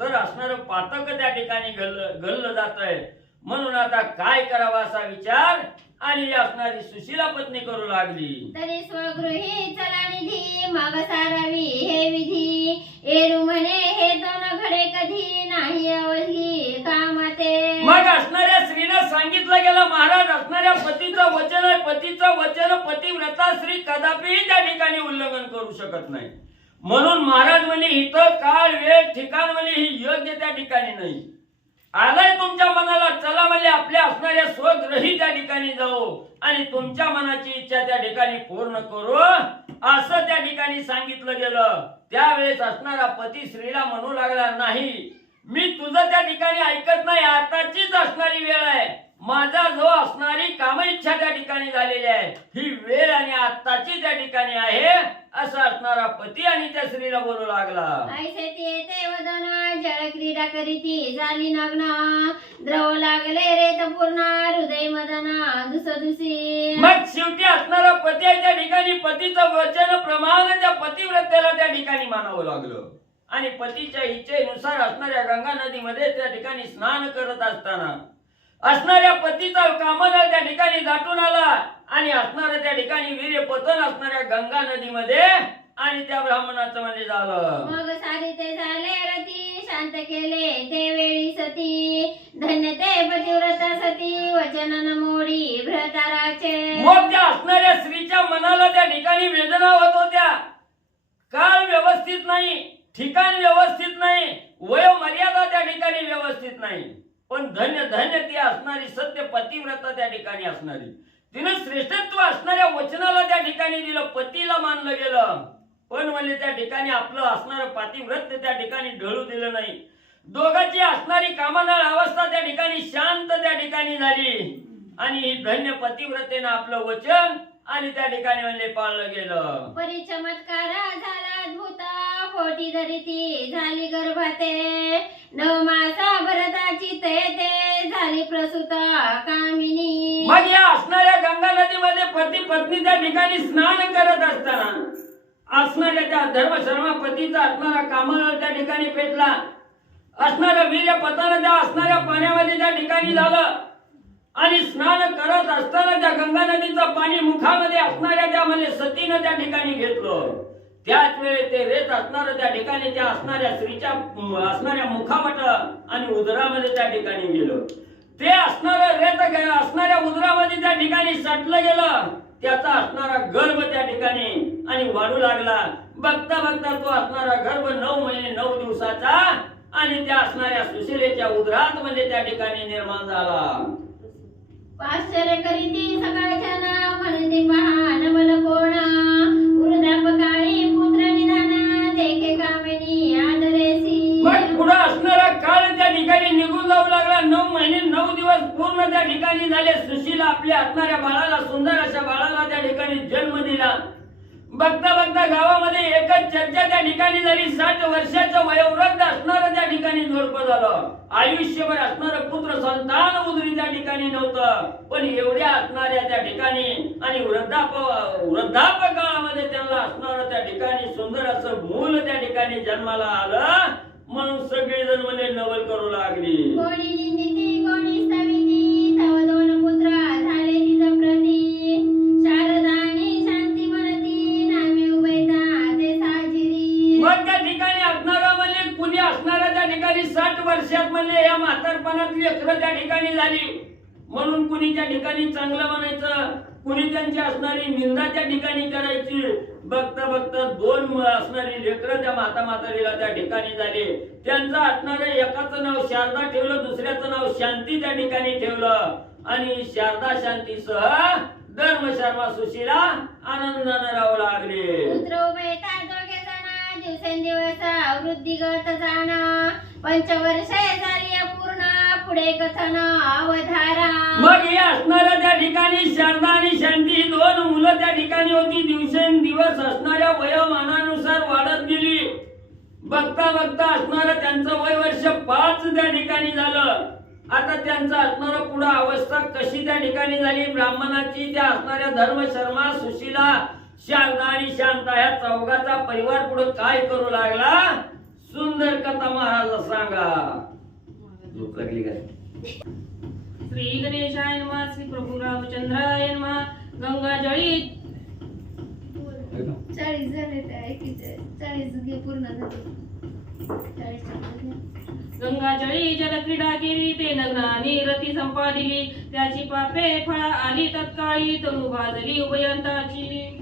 तर असणारं पातक त्या ठिकाणी गल्ल जातंय. म्हणून आता काय करावा असा विचार आणि असणारी सुशीला पत्नी करू लागली. तरी स्वगृही चला निधी मग सारावी हे विधी एरू म्हणे हे दोन घडे कधी नाही अवधी कामाते. मग असणाऱ्या स्त्रीला सांगितलं गेलं, महाराज असणाऱ्या पतीचं वचन आहे, पतीचं वचन पतिव्रता स्त्री कदापि त्या ठिकाणी उल्लंघन करू शकत नाही. म्हणून महाराज म्हणे इथं काळ वेळ ठिकाण म्हणे ही योग्य त्या ठिकाणी नाही. आलाय तुमच्या मनाला चला म्हणजे आपल्या असणाऱ्या स्वगृही त्या ठिकाणी जाऊ आणि तुमच्या मनाची इच्छा त्या ठिकाणी पूर्ण करू असं त्या ठिकाणी सांगितलं गेलं. त्यावेळेस असणारा पती स्त्रीला म्हणू लागला, नाही मी तुझं त्या ठिकाणी ऐकत नाही, आताचीच असणारी वेळ आहे. माझा जो असणारी कामइच्छा त्या ठिकाणी झालेली आहे, ही वेळ आणि आत्ताची त्या ठिकाणी आहे असं असणारा पती आणि त्या स्त्रीला बोलू लागला. ऐसे ते वदन जळ क्रीडा करीती झाली नग्न द्रव लागले रे पूर्ण हृदय मदन दुसदुसी. मग शेवटी असणारा पती आहे त्या ठिकाणी पतीचं वचन प्रमाण त्या पतिव्रतेला त्या ठिकाणी मानावं लागलं आणि पतीच्या इच्छेनुसार असणाऱ्या गंगा नदीमध्ये त्या ठिकाणी स्नान करत असताना असणाऱ्या पतीचा कामनळ त्या ठिकाणी दाटून आला आणि असणाऱ्या त्या ठिकाणी वीर्यपतन असणाऱ्या गंगा नदीमध्ये आणि त्या ब्राह्मणाचं म्हणजे झालं. मग सारी ते झाले रती शांत केले ते वेळी सती धन्य ते पतिव्रता सती वचन न मोडी भ्रताराचे. मग त्या असणाऱ्या स्त्रीच्या मनाला त्या ठिकाणी वेदना होत होत्या. काळ व्यवस्थित नाही, ठिकाण व्यवस्थित नाही, वय मर्यादा त्या ठिकाणी व्यवस्थित नाही, पण धन्य धन्य ती असणारी सत्य पतिव्रता त्या ठिकाणी असणारी तिने श्रेष्ठत्व असणाऱ्या वचनाला त्या ठिकाणी दिलं, पतीला मानलं गेलं. पण म्हणजे त्या ठिकाणी आपलं असणारं पतिव्रत त्या ठिकाणी ढळू दिलं नाही. दोघांची असणारी कामनाळ अवस्था त्या ठिकाणी शांत त्या ठिकाणी झाली आणि ही धन्य पतिव्रतेनं आपलं वचन आणि त्या ठिकाणी म्हणजे पाळलं गेलं. परिचमत्कार झाला अद्भुत पोटी धरिती झाली गर्भाते 9 मासा भरताची ते झाली प्रसूत कामिनी. मग या असणाऱ्या गंगा नदीमध्ये पती पत्नी त्या ठिकाणी स्नान करत असताना असणाऱ्या त्या धर्मशर्मा पतीचा असणारा कामनळ त्या ठिकाणी पेटला. असणाऱ्या वीर्य पतानं त्या असणाऱ्या पाण्यामध्ये त्या ठिकाणी झालं आणि स्नान करत असताना त्या गंगा नदीचं पाणी मुखामध्ये असणाऱ्या त्या म्हणजे सतीनं त्या ठिकाणी घेतलं. त्याच वेळी ते रेत असणारं त्या ठिकाणी त्या असणाऱ्या स्त्रीच्या असणाऱ्या मुखावट आणि उदरामध्ये त्या ठिकाणी गेलं. ते असणारं रेत असणाऱ्या उदरामध्ये त्या ठिकाणी सटलं गेलं. त्याचा असणारा गर्भ त्या ठिकाणी आणि वाढू लागला. बघता बघता तो असणारा गर्भ 9 महिने 9 दिवसाचा आणि त्या असणाऱ्या सुशिलेच्या उदरात म्हणजे त्या ठिकाणी निर्माण झाला. आश्चर्य करीती सकाळच्या ना म्हणते पहा नवल कोण वृद्धापकाळी पुत्र निधान देखे कामिनी आदरेसी. मग पुढे असणारा काळ त्या ठिकाणी निघून जाऊ लागला. 9 महिने 9 दिवस पूर्ण त्या ठिकाणी झाले. सुशीला आपल्या असणाऱ्या बाळाला सुंदर अशा बाळाला त्या ठिकाणी जन्म दिला. बघता बघता गावामध्ये एकच चर्चा त्या ठिकाणी झाली. 60 वर्षाचं वयोवृद्ध असणारं त्या ठिकाणी जोडपं झालं. आयुष्यभर असणारं पुत्र संतान उदरी त्या ठिकाणी नव्हतं, पण एवढ्या असणाऱ्या त्या ठिकाणी आणि वृद्धापकाळामध्ये त्यांना असणारं त्या ठिकाणी सुंदर असं मूल त्या ठिकाणी जन्माला आलं. म्हणून सगळेजण म्हणजे नवल करू लागली. कोणी निंदिती कोणी स्तविती तव 2 पुत्र झाले तिज प्रती शारदा आणि शांती म्हणती नामे उभयता ते साजिरी. मग त्या ठिकाणी असणारा म्हणजे कुणी असणारा त्या ठिकाणी 60 वर्षात म्हणजे या म्हातारपणातली लेकरं त्या ठिकाणी झाली. म्हणून कुणी त्या ठिकाणी चांगलं म्हणायचं, कुणी त्यांची असणारी निंदा त्या ठिकाणी करायची. बघता बघता 2 असणारी लेकरं त्या म्हातारीला त्या ठिकाणी झाले. त्यांचं असणारं एकाचं नाव शारदा ठेवलं, दुसऱ्याचं नाव शांती त्या ठिकाणी ठेवलं आणि शारदा शांतीसह धर्मशर्मा सुशीला आनंदाने राहू लागले. पुत्र उभयता दोघे जण दिवसेंदिवस वृद्धिगत जाण 5 वर्षे झाली अपूर्ण पुढे कथन अवधारा. मग हे असणाऱ्या त्या ठिकाणी शारदा आणि शांती ही 2 मुलं त्या ठिकाणी होती. दिवसेंदिवस असणाऱ्या वयोमानानुसार वाढत गेली. बघता बघता असणारं त्यांचं वय वर्ष 5 त्या ठिकाणी झालं. आता त्यांचं असणारं पुढे अवस्था कशी त्या ठिकाणी झाली. ब्राह्मणाची त्या असणाऱ्या धर्मशर्मा सुशीला शारदा आणि शांता ह्या चौघाचा परिवार पुढे काय करू लागला, सुंदर कथा महाराज सांगा. झोप लागली काय? श्री गणेशाय नमः. श्री प्रभू रामचंद्राय नमः. गंगा जळी 40 झाले ते ऐकीचे 40 घे पूर्ण झाले 40 गंगा जळी जल क्रीडा केली ते नग्नानी रती संपादिली त्याची पापे फळा आली तत्काळी तनु भाजली उभयंताची.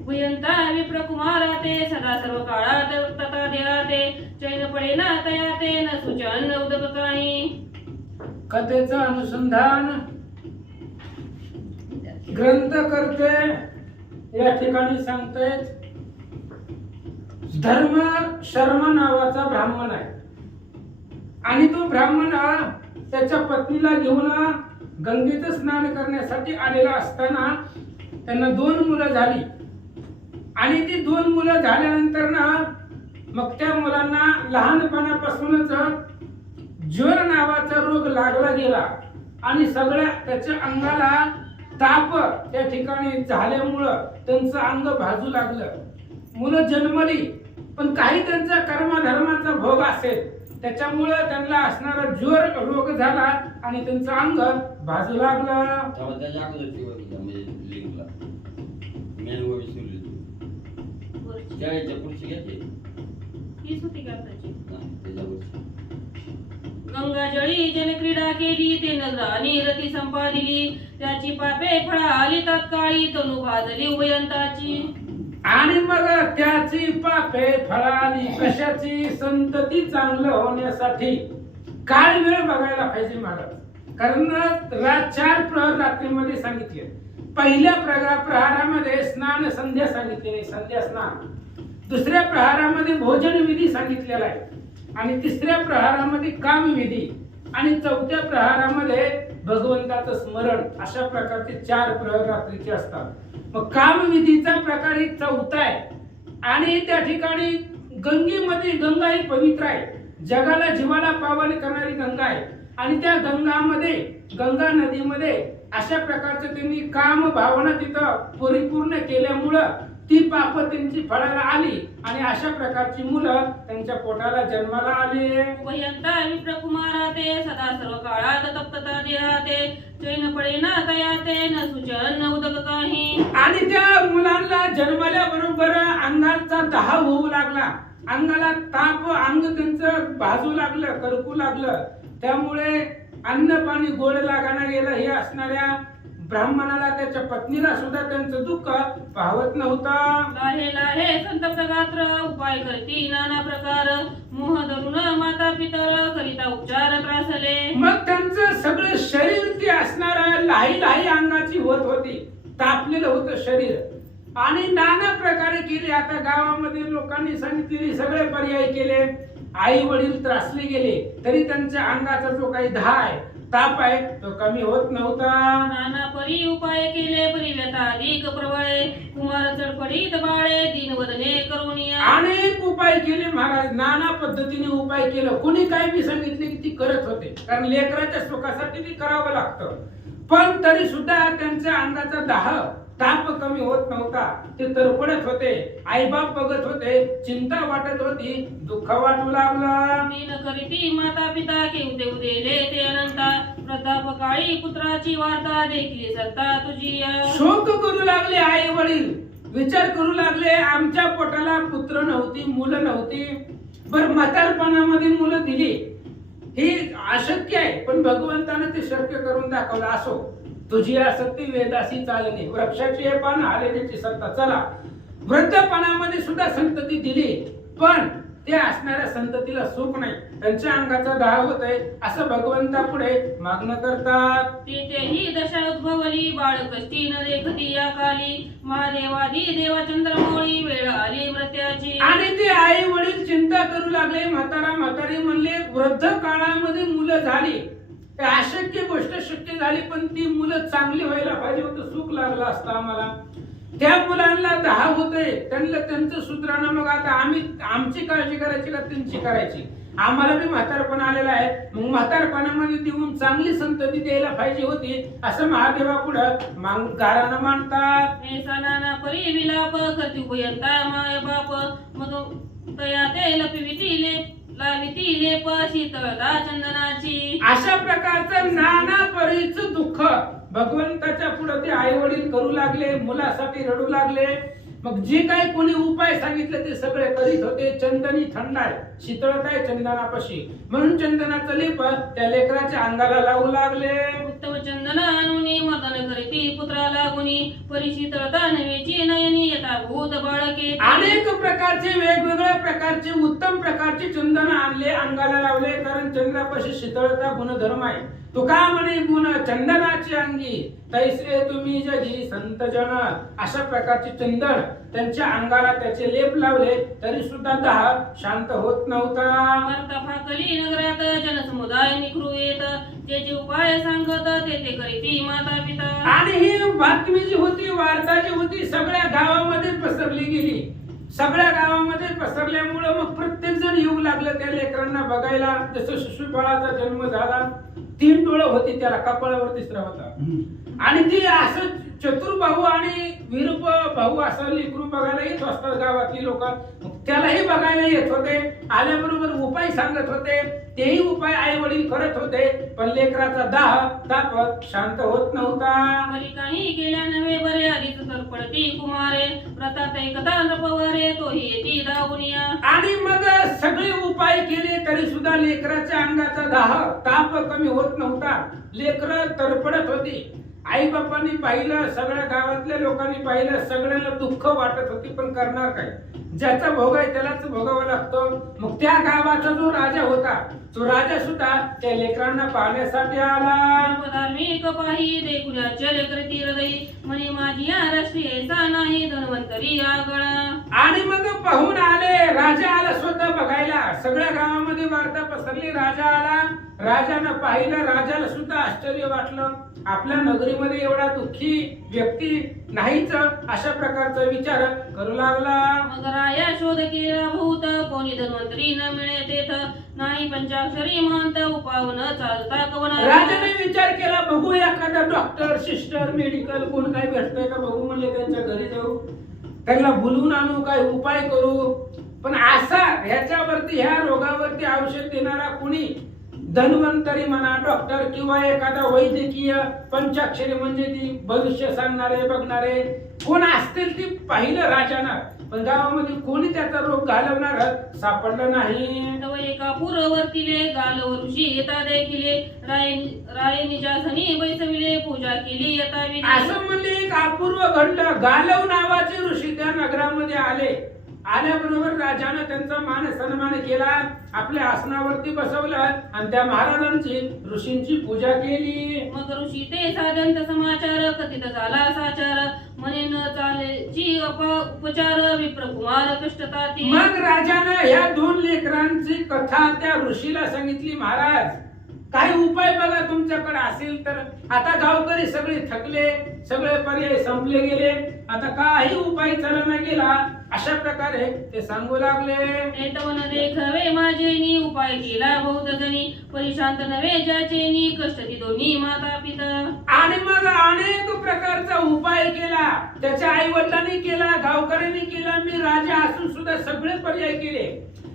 उभयंता विप्र कुमारा ते सदा सर्व काळात तथा देहाते चैन पडे ना तया ते न सुचन उदक काही. कथेचं अनुसंधान ग्रंथकर्ते या ठिकाणी सांगतायत. धर्म शर्मा नावाचा ब्राह्मण आहे आणि तो ब्राह्मण हा त्याच्या पत्नीला घेऊन गंगेचं स्नान करण्यासाठी आलेला असताना त्यांना 2 मुलं झाली आणि ती 2 मुलं झाल्यानंतर ना मग त्या मुलांना लहानपणापासूनच ज्वर नावाचा रोग लागला गेला आणि सगळ्या त्याच्या अंगाला ताप त्या ठिकाणी झाल्यामुळं त्यांचं अंग भाजू लागलं. मुलं जन्मली पण काही त्यांचा कर्मधर्माचा भोग असेल त्याच्यामुळं त्यांना असणारा ज्वर रोग झाला आणि त्यांचं अंग भाजू लागलं. त्याच्या अगोदरची गोष्ट म्हणजे लिंकला मेन गोष्ट सुरली त्याच्या पुढची घ्यायची हीच होती का आताची? त्याच्या पुढची गंगाजळी जलक्रीडा केली ते नगरानी रती संपादिली त्याची पापे फळा आली तत्काळी तनु भाजली उभयंताची. आणि मग त्याची पापे फळाली कशाची? संतती चांगलं होण्यासाठी काळ वेळ बघायला पाहिजे महाराज. कारण 4 प्रहर रात्रीमध्ये सांगितले. पहिल्या प्रहारामध्ये स्नान संध्या सांगितलेली, संध्या स्नान. दुसऱ्या प्रहारामध्ये भोजन विधी सांगितलेला आहे आणि तिसऱ्या प्रहारामध्ये काम विधी आणि चौथ्या प्रहारामध्ये भगवंताचं स्मरण. अशा प्रकारचे 4 प्रहर रात्रीचे असतात. मग काम विधीचा प्रकार ही चौथा आहे आणि त्या ठिकाणी गंगेमध्ये, गंगा ही पवित्र आहे, जगाला जीवाला पावन करणारी गंगा आहे आणि त्या गंगामध्ये, गंगा नदीमध्ये अशा प्रकारचे त्यांनी काम भावना तिथं परिपूर्ण केल्यामुळं ती पाप त्यांची फळाला आली आणि अशा प्रकारची मुलं त्यांच्या पोटाला जन्माला आली. उभयंता विप्रकुमारा ते सदा सर्व काळात तप्तता देहाते चैन पडे ना तयाते न सुचन न उदक काही. आणि त्या मुलांना जन्माल्या बरोबर अंगाचा दाह होऊ लागला, अंगाला ताप, अंग त्यांचं भाजू लागलं, करपू लागलं. त्यामुळे अन्न पाणी गोड लागायला गेलं. हे असणाऱ्या ब्राह्मणाला, त्याच्या पत्नीला सुद्धा त्यांचं दुःख पाहत नव्हतं. लाहे लाहे संतप्त गात्र उपाय करती नाना प्रकार मोह धरून माता पितर करिता उपचार त्रासले. मग त्यांचं सगळं शरीर ते असणारं लाही लाही अंगाची होत होती, तापलेलं होतं शरीर आणि नाना प्रकारे केले. आता गावामध्ये लोकांनी सांगितलेले सगळे पर्याय केले. आई वडील त्रासले गेले तरी त्यांच्या अंगाचा जो काही दाह आहे, ताप आहे, तो कमी होत नव्हता. नाना परी उपाय केले परी व्यथा अधिक प्रबळे कुमार चडपडीत बाळे दीनवदने करुणिया. अनेक उपाय केले महाराज, नाना पद्धतीने उपाय केलं. कुणी काय बी सांगितले की ती करत होते, कारण लेकराच्या सुखासाठी ती करावं लागतं. पण तरी सुद्धा त्यांच्या अंगाचा दाह, ताप कमी होत नव्हता. ते तरफडत होते, आईबाप बघत होते, चिंता वाटत होती, दुःख वाटू लागलं. दीन करीती माता पिता केव देव देले ते अनंता प्रताप काळी पुत्राची वार्ता देखली सत्ता तुझी. शोक करू लागले आई वडील, विचार करू लागले आमच्या पोटाला पुत्र नव्हती, मुलं नव्हती, बर म्हातारपणामध्ये मुलं दिली. हे अशक्य आहे पण भगवंतानं ते शक्य करून दाखवलं. असो, तुझी आसक्ती वेदासी चालणे, वृक्षाची हे पान आले त्याची सत्ता. चला, वृद्धपणामध्ये सुद्धा संतती दिली पण ते असणाऱ्या संततीला सुख नाही, त्यांच्या अंगाचा दाह होत आहे असं भगवंता पुढे मागणं करतात. तेही दशा उद्भवली बाळ कष्टी न देखती या काली महादेवादी देवा चंद्रमौळी वेळ आली मृत्याची. आणि ते आई वडील चिंता करू लागले, म्हातारा म्हातारी म्हणले वृद्ध काळामध्ये मुलं झाली, अशक्य गोष्ट शक्य झाली पण ती मुलं चांगली व्हायला पाहिजे होतं, सुख लागलं असतं आम्हाला. त्या मुलांना दाह होते, त्यांना त्यांचं सूत्रानं मग आता आम्ही आमची काळजी करायची का त्यांची करायची? आम्हाला बी म्हातारपण आलेला आहे, मग म्हातारपणामध्ये देऊन चांगली संतती द्यायला पाहिजे होती असं महादेवा पुढं गारानं मांडतात. नाना परी विलाप करती उभयंता माय बाप मग तया ते लपविती लाविती लेप शीतळता चंदनाची. अशा प्रकारचं नाना परीचं दुःख भगवंताच्या पुढे ते आई वडील करू लागले, मुलासाठी रडू लागले. मग जे काही कोणी उपाय सांगितले ते सगळे करीत होते. चंदनी थंड आहे, शीतळता आहे चंदनापाशी, म्हणून चंदनाचं लेप त्या लेकराच्या अंगाला लावू लागले. उत्तम चंदन अनुनी मदन करीती पुत्राला गुणी परी शीतळता नवेची नयनी यथा भूत बाळके. अनेक प्रकारचे वेगवेगळ्या प्रकारचे उत्तम प्रकारचे चंदन आणले, अंगाला लावले, कारण चंद्रापाशी शीतळता गुणधर्म आहे. तुका म्हणे गुण चंदनाची अंगी तैसे तुम्ही जगी संत जन. अशा प्रकारचे चंदन त्यांच्या अंगाला त्याचे लेप लावले तरी सुद्धा दाह शांत होत नव्हता. करता फाकली नगरात जनसमुदाय निखरू येत, त्याचे उपाय सांगत ते करीती माता पिता. आणि ही बातमी जी होती, वार्ता जी होती, सगळ्या गावामध्ये पसरली गेली. सगळ्या गावामध्ये पसरल्यामुळे मग प्रत्येक जण येऊ लागलं त्या लेकरांना बघायला. जसं शिशुपाळाचा जन्म झाला, 3 डोळं होती त्याला, कपाळावर 3रा होता. आणि ती असं चतुर्भाऊ आणि विरूप भाऊ असं लेकरू बघायला येत असतात गावातली लोक. त्यालाही बघायला येत होते. आल्याबरोबर उपाय सांगत होते. तेही उपाय आई वडील करत होते, पण लेकराचा दाह ताप शांत होत नव्हता. बरी काही केल्या नव्हे बरे आधीच तर पडती कुमारे, व्रतात एकदा नपवरे तोही येती दावनिया. आणि मग सगळे उपाय केले तरी सुद्धा लेकराच्या अंगाचा दाह ताप कमी होत नव्हता. लेकर तडफडत होती. आई बापांनी पाहिलं, सगळ्या गावातल्या लोकांनी पाहिलं, सगळ्यांना दुःख वाटत होती, पण करणार काय? ज्याचा भोग आहे त्यालाच भोगावा लागतो. मग त्या गावाचा जो राजा होता, तो राजा सुद्धा त्या लेकरांना पाहण्यासाठी आला. धार्मिक पाही देखुल्याच्या लेकरती हृदय, म्हणे माझी या राष्ट्रीय ऐसा नाही धन्वंतरी आगळा. आणि मग पाहून आले. राजा आला स्वतः बघायला. सगळ्या गावामध्ये वार्ता पसरली. राजा आला. राजानं पाहिलं. राजाला सुद्धा आश्चर्य वाटलं. आपल्या नगरीमध्ये एवढा दुःखी व्यक्ती नाहीच, अशा प्रकारचा विचार करू लागला. मग राया शोध केला भूत, कोणी धन्वंतरी न मिळे तेथ, नाही पंचाक्षरी महंत उपावन चालता कवना. राजाने विचार केला, बघू एखादा डॉक्टर, सिस्टर, मेडिकल कोण काही भेटतंय का बघू. म्हणले त्यांच्या घरी जाऊ, त्यांना बोलवून आणू, काय उपाय करू. पण असा ह्याच्यावरती, ह्या रोगावरती औषध देणारा कोणी, धन्वंतरी म्हणा, डॉक्टर किंवा एखादा वैद्यकीय पंचाक्षरी म्हणजे ती भविष्य सांगणारे बघणारे कोण असतील ती पाहिलं राजानं. पण गावामध्ये कोणी त्याचा रोग घालवणार सापडलं नाही. तव एका पूर्ववर्तीले गालव ऋषी येता देखिले, राय निजासनी बैसविले पूजा केली येता विधी. असं म्हणले एक अपूर्व घडलं. गालव नावाचे ऋषी त्या नगरामध्ये आले. आल्याबरोबर राजानं त्यांचा मान सन्मान केला. आपल्या आसनावरती बसवलं आणि त्या महाराजांची, ऋषींची पूजा केली. मग ऋषी ते साधंत समाचार कथित झाला साचार, म्हणे न चालेची उपचार विप्रकुमार कष्टताती. मग राजानं ह्या 2 लेकरांची कथा त्या ऋषीला सांगितली. महाराज, काही उपाय बघा तुमच्याकडे असेल तर. आता गावकरी सगळे थकले, सगळे पर्याय संपले गेले, आता काही उपाय चालना गेला. अशा प्रकारे ते सांगू लागले. तवन देखवे माझेनी उपाय केला बहुत जणी, परिशांत नवे ज्याचेनी कष्ट ती दोन्ही माता पिता. आणि मग अनेक प्रकारचा उपाय केला. त्याच्या आई वडिलांनी केला, गावकऱ्यांनी केला, मी राजा असून सुद्धा सगळे पर्याय केले.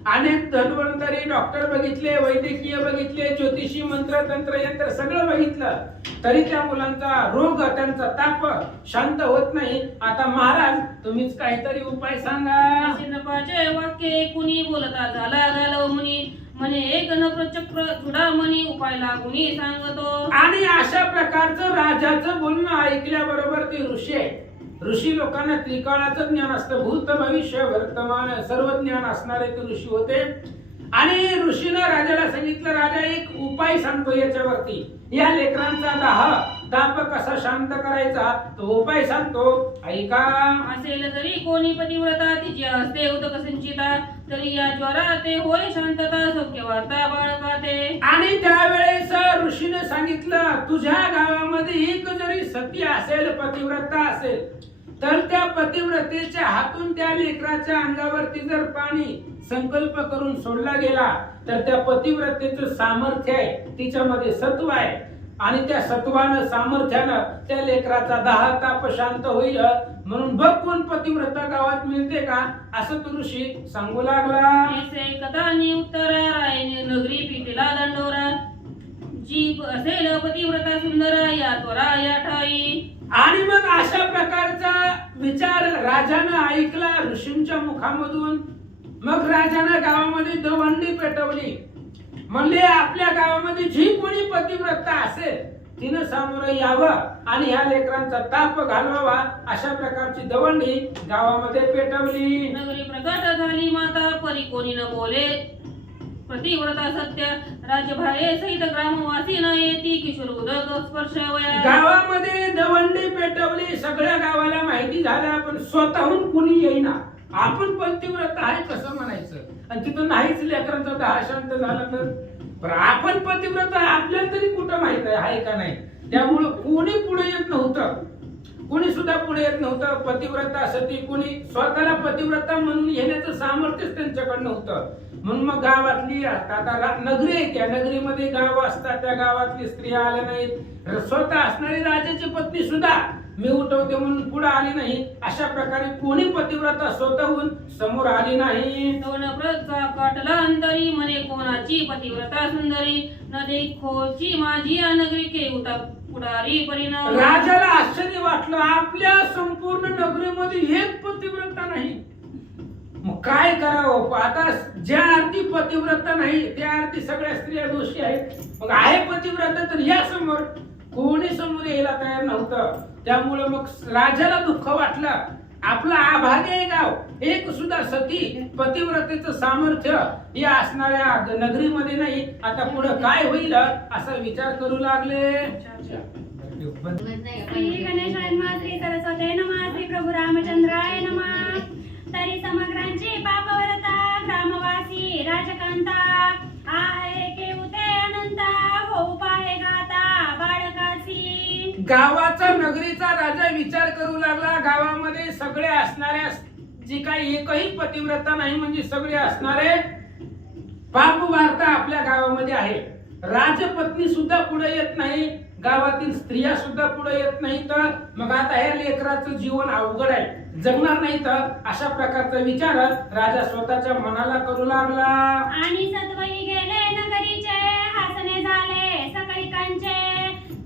अनेक धन्वंतरी डॉक्टर बघितले, वैद्यकीय बघितले, ज्योतिषी मंत्र तंत्र यंत्र सगळं बघितलं, तरी त्या मुलांचा रोग, त्यांचा ताप शांत होत नाही. आता महाराज, तुम्हीच काहीतरी उपाय सांगा. सिद्धपाचे वाक्य कुणी बोलता झाला घालव मुनी, म्हणे एक नप्रचक्र चुडामणी उपाय लागुनी सांगतो. आणि अशा प्रकारचं राजाचं बोलणं ऐकल्याबरोबर ते ऋषी लोकांना त्रिकाळाचं ज्ञान असतं. भूत भविष्य वर्तमान सर्व ज्ञान असणारे ते ऋषी होते. आणि ऋषीनं राजाला सांगितलं, राजा एक उपाय सांगतो याच्यावरती, या लेकरांचा दाह ताप कसा शांत करायचा तो उपाय सांगतो, ऐका. असेल जरी कोणी पतिव्रता तिची असते उदक संचिता, तरी या ज्वरा ते होय शांतता सौख्य वार्ता बाळकाते. आणि त्यावेळेस ऋषीने सांगितलं, तुझ्या गावामध्ये एक जरी सती असेल, पतिव्रता असेल, तर त्या पतिव्रतेच्या हातून त्या लेकराच्या अंगावरती जर पाणी संकल्प करून सोडला गेला तर त्या पतिव्रतेचं सामर्थ्य आहे, तिच्यामध्ये सत्व आहे, आणि त्या सत्वानं सामर्थ्यानं त्या लेकराचा दाह ताप शांत होईल. म्हणून बघ कोण पतिव्रता गावात मिळते का, असं तो ऋषी सांगू लागला. कथानी उत्तरा रायने नगरी पिटीला दंडोरा, जी असेल पतिव्रता सुंदर या त्वरा या ठाई. आणि मग अशा प्रकारचा विचार राजानं ऐकला ऋषींच्या मुखामधून. मग राजानं गावामध्ये दवंडी पेटवली. म्हणले, आपल्या गावामध्ये जी कोणी पतिव्रता असेल तिनं सामोरं यावं आणि ह्या लेकरांचा ताप घालवावा. अशा प्रकारची दवंडी गावामध्ये पेटवली. नगरी प्रकट झाली माता, परी कोणी न बोले प्रतिव्रता सत्य राज्यभारे सहित ग्रामवासी न येती किशोर उदक स्पर्श वया. गावामध्ये दवंडी पेटवली, सगळ्या गावाला माहिती झालं, पण स्वतःहून कुणी येईना. आपण पतिव्रत आहे कसं म्हणायचं, आणि तिथं नाहीच लेकरांचा दहा शांत झाला तर. पण आपण पतिव्रत आहे आपल्याला तरी कुठं माहित आहे का नाही. त्यामुळं कोणी पुढे येत नव्हतं, कोणी सुद्धा पुढे येत नव्हतं. पतिव्रता सती कोणी स्वतःला पतिव्रता म्हणून येण्याचं सामर्थ्यच त्यांच्याकडे नव्हतं. म्हणून मग गावातली आता नगरी आहे, त्या नगरीमध्ये गाव असतात, त्या गावातली स्त्रिया आल्या नाहीत. स्वतः असणारी राजाची पत्नी सुद्धा मी उठवते म्हणून पुढे आली नाही. अशा प्रकारे कोणी पतिव्रता स्वतःहून समोर आली नाही. दोन प्रतचा काटला अंतरी म्हणे कोणाची पतिव्रता सुंदरी न देखोची माझी नगरी केवता पुढारी परिणाम. राजाला आश्चर्य वाटलं, आपल्या संपूर्ण नगरीमध्ये एक पतिव्रता नाही. मग काय करावं आता, ज्या अर्थी पतिव्रता नाही त्या अर्थी सगळ्या स्त्रिया दोषी आहेत. मग आहे पतिव्रता तर या समोर, कोणी समोर यायला तयार नव्हतं. त्यामुळे मग राजाला दुःख वाटलं, आपलं आभागी आहे गाव, एक सुद्धा सती पतिव्रतेचं सामर्थ्य या असणाऱ्या नगरीमध्ये नाही. आता पुढे काय होईल असा विचार करू लागले. श्री गणेशाय नमः, श्री सरस्वती नमः, श्री प्रभू रामचंद्राय नमः. तरी समग्रांची पापवरता ग्रामवासी राजकांता आहे केवते अनंता होऊ पाहे गाता बाळकासी. गावाचा नगरीचा राजा विचार करू लागला, गावामध्ये सगळे असणाऱ्या जी काही एकही पतिव्रता नाही, म्हणजे सगळे असणारे पाप वार्ता आपल्या गावामध्ये आहे. राजपत्नी सुद्धा पुढे येत नाही, गावातील स्त्रिया सुद्धा पुढे येत नाही. तर मग आता हे लेकराचं जीवन अवघड आहे, जगणार नाही. तर अशा प्रकारचा विचार राजा स्वतःच्या मनाला करू लागला. आणि सत्वही गेले नगरीचे हसणे झाले सकळिकांचे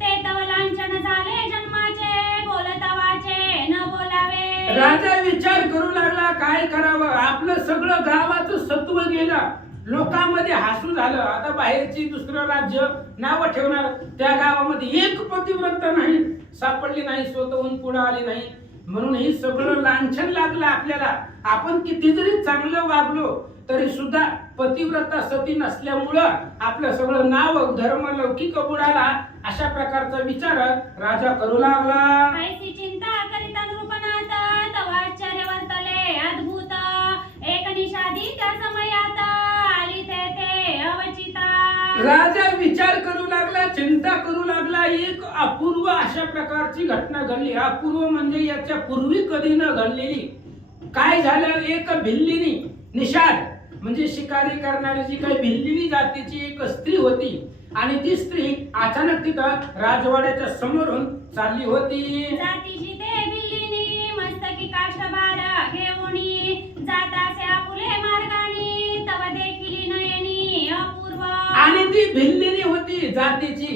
ते तव लांछन झाले जन्माचे बोलता वाचे न बोलावे. राजा विचार करू लागला, काय करावं, आपलं सगळं गावाचं सत्व गेलं, लोकांमध्ये हसू झालं. आता बाहेरची दुसरं राज्य नाव ठेवणार, त्या गावामध्ये एक पतिव्रता नाही, सापडली नाही, स्वतःहून पुढे आली नाही. म्हणून हे सगळं लांछन लागलं आपल्याला. आपण किती जरी चांगलं वागलो तरी सुद्धा पतिव्रता सती नसल्यामुळं आपलं सगळं नाव धर्म लौकिक बुडाला. अशा प्रकारचा विचार राजा करू लागला. ऐसी चिंता करिता नृपनाथ तव आश्चर्य वर्तले अद्भुत एक निषादी त्या समयात आली ते अवचिता. राजा विचार करू लागला, चिंता करू लागला. एक अपूर्व अशा प्रकारची घटना घडली. अपूर्व म्हणजे याच्या पूर्वी कधी न घडलेली. काय झालं, एक भिल्लिनी निषाद म्हणजे शिकारी करणारी जी काही भिल्लिनी जातीची एक स्त्री होती, आणि ती स्त्री अचानक तिथं राजवाड्याच्या समोरून चालली होती. जातीची ते भिल्लिनी मस्तकी काष्टभार घेऊनी जातासे आपुले मार्गानी तव देखिली नयनी अपूर्व. आणि ती भिल्लिनी होती जातीची,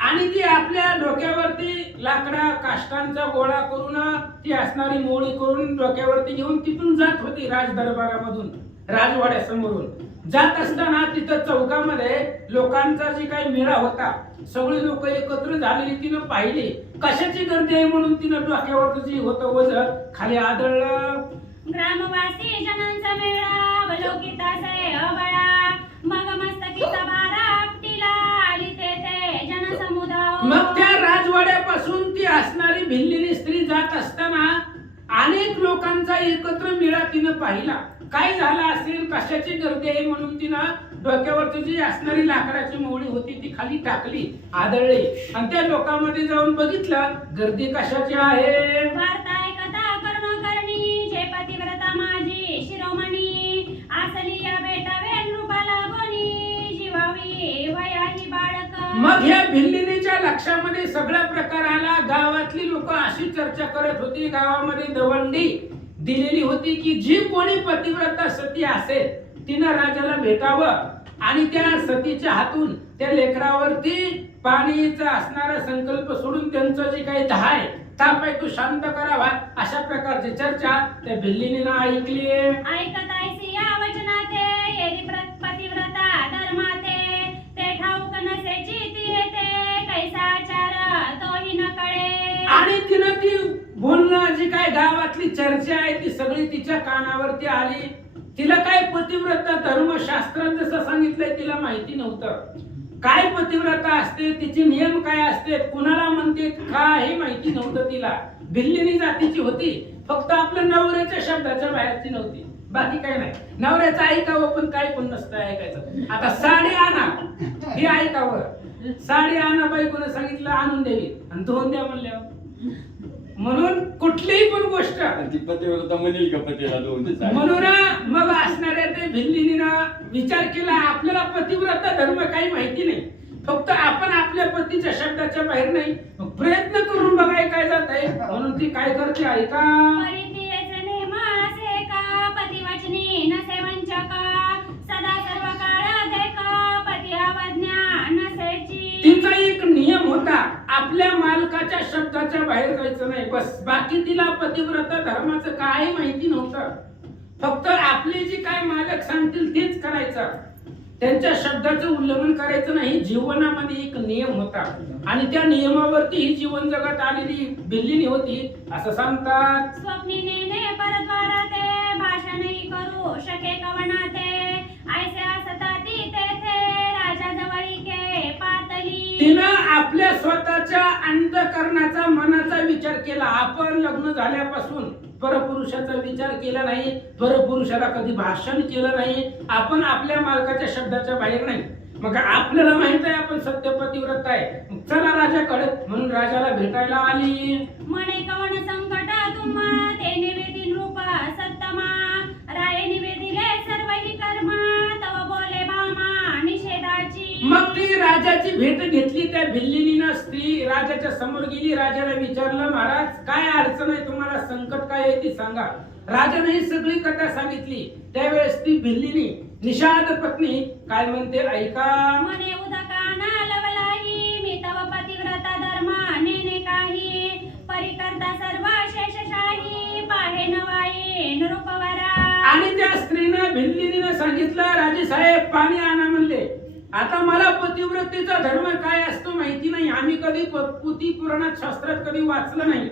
आणि ती आपल्या डोक्यावरती लाकडा काष्टांचा गोळा करून ती असणारी मोळी करून डोक्यावरती घेऊन तिथून जात होती राजदरबारामधून, राजवाड्यासमोरून. जात असताना तिथं चौकामध्ये लोकांचा जी काही मेळा होता, सगळी लोक एकत्र झालेली तिनं पाहिली. कशाची गर्दी आहे म्हणून तिनं डोक्यावरचं जी होतं वज खाली आदळलं. ग्रामवासी जनांचा मेळा अवलोकितासे अबळा मग मस्तकीचा बारा आपटीला आली ते जनसमुदाय. मग त्या राजवाड्यापासून ती असणारी भिल्लिनी स्त्री जात असताना अनेक लोकांचा एकत्र मेळा तिनं पाहिला. काय झालं असेल, कशाची गर्दी आहे म्हणून तिनं डोक्यावरची जी असणारी लाकडाची मोळी होती ती खाली टाकली, आदळली, आणि त्या लोकांमध्ये जाऊन बघितलं गर्दी कशाची आहे. वार्ता ऐकता कर्ण करणी जे पतिव्रता माझी शिरोमणी असली या भेटावे नृपाला गोनी जीवावी वयाही बाळक. मग ह्या भिल्लिनीच्या लक्षामध्ये सगळा प्रकार आला. गावातली लोक अशी चर्चा करत होती, गावामध्ये दवंडी दिलेली होती की जी कोणी पतिव्रता सती असेल तिनं राजाला भेटावं, आणि त्या सतीच्या हातून त्या लेकरावरती पाणीचा असणारा संकल्प सोडून त्यांचं जे काही दहाय ताप आहे तो शांत करावा. अशा प्रकारची चर्चा त्या भिल्लिनीनं ऐकली. ऐकत ऐसी या वचनाते येरी पतिव्रता धर्माते ते ठाऊक नसेची ती येते कैसा आचार तोही न कळे. आणि तिनं ती बोलणं जी काय गावातली चर्चा आहे ती सगळी तिच्या कानावरती आली. तिला काय पतिव्रता धर्मशास्त्रात जसं सांगितलंय तिला माहिती नव्हतं. काय पतिव्रता असते, तिचे नियम काय असते, कुणाला म्हणते काही माहिती नव्हतं तिला. भिल्लिनी जातीची होती, फक्त आपल्या नवऱ्याच्या शब्दाच्या बाहेरची नव्हती, बाकी काय नाही. नवऱ्याचं ऐकावं पण काय पण नसतं ऐकायचं. आता साडी आणा हे ऐकावं, साडी आणा बायकोनं सांगितलं आणून द्यावी आणि धुवून द्या म्हणल्यावर. म्हणून कुठलीही पण गोष्ट ती पतिव्रता म्हणेल का पतीला दोन दिवस? म्हणून मग असणाऱ्या ते भिल्लिनीनं विचार केला आपल्याला पतिव्रता धर्म काही माहिती नाही, फक्त आपण आपल्या पतीच्या शब्दाच्या बाहेर नाही, मग प्रयत्न करून बघाय काय जात आहे. म्हणून ती काय करते ऐका. परित्यजेचे नेम असे का, पतिवचनी नसे वंचका, सदा सर्व काळ देखा, पती अवज्ञा नसेची. तिचा एक नियम होता, आपल्या मालकाच्या शब्दाच्या बाहेर जायचं नाही, बस. बाकी तिला पतिव्रता धर्माचं काही माहिती नव्हतं, फक्त आपले जे काय मालक सांगतील तेच करायचं, त्यांच्या शब्दाचं उल्लंघन करायचं नाही. जीवनामध्ये एक नियम होता आणि त्या नियमावरती ही जीवन जगत आलेली भिल्लिनी होती असं सांगतात. स्वप्निने परद्वाराते, भाषणही करू शके कवनाते, ऐसे असताती तेथे राजा जवळीके पातली. तिनं आपल्या स्वतःच्या अंतःकरणाचा मनाचा विचार केला. आपण लग्न झाल्यापासून परपुरुषाचा विचार केला नाही, परपुरुषाला कधी भाषण केलं नाही, आपण आपल्या मालकाच्या शब्दाच्या बाहेर नाही. मग आपल्याला माहित आहे आपण सत्य पतिव्रत आहे, चला राजाकडे. म्हणून राजाला भेटायला आली. मने कवन संकट तुम्हा, ते निवेदिन रूप सत्तमा, राये निवेदिले सर्व ही कर्म, तव बोले भामा निषेधाची. मग ती राजाची भेट घेतली. त्या भिल्लिनीनं स्त्री राजाच्या समोर गेली, राजाला विचारलं महाराज काय अडचण आहे तुम्हाला, संकट काय आहे ती सांगा. राजाने ही सगळी कथा सांगितली. त्यावेळेस ती भिल्लिनी निषाद पत्नी काय म्हणते ऐका. मने उदकाना लवलाही, मी तव पतिव्रता धर्म नेने काही, परिकर्ता सर्व शेषशाही, पाहे नवाई नृपवरा. आणि त्या स्त्रीनं भिल्लिनीनं सांगितलं राजे साहेब पाणी आणा म्हणले. आता मला पतिव्रतेचा धर्म काय असतो माहिती नाही, आम्ही कधी पुती पुराणात शास्त्रात कधी वाचलं नाही,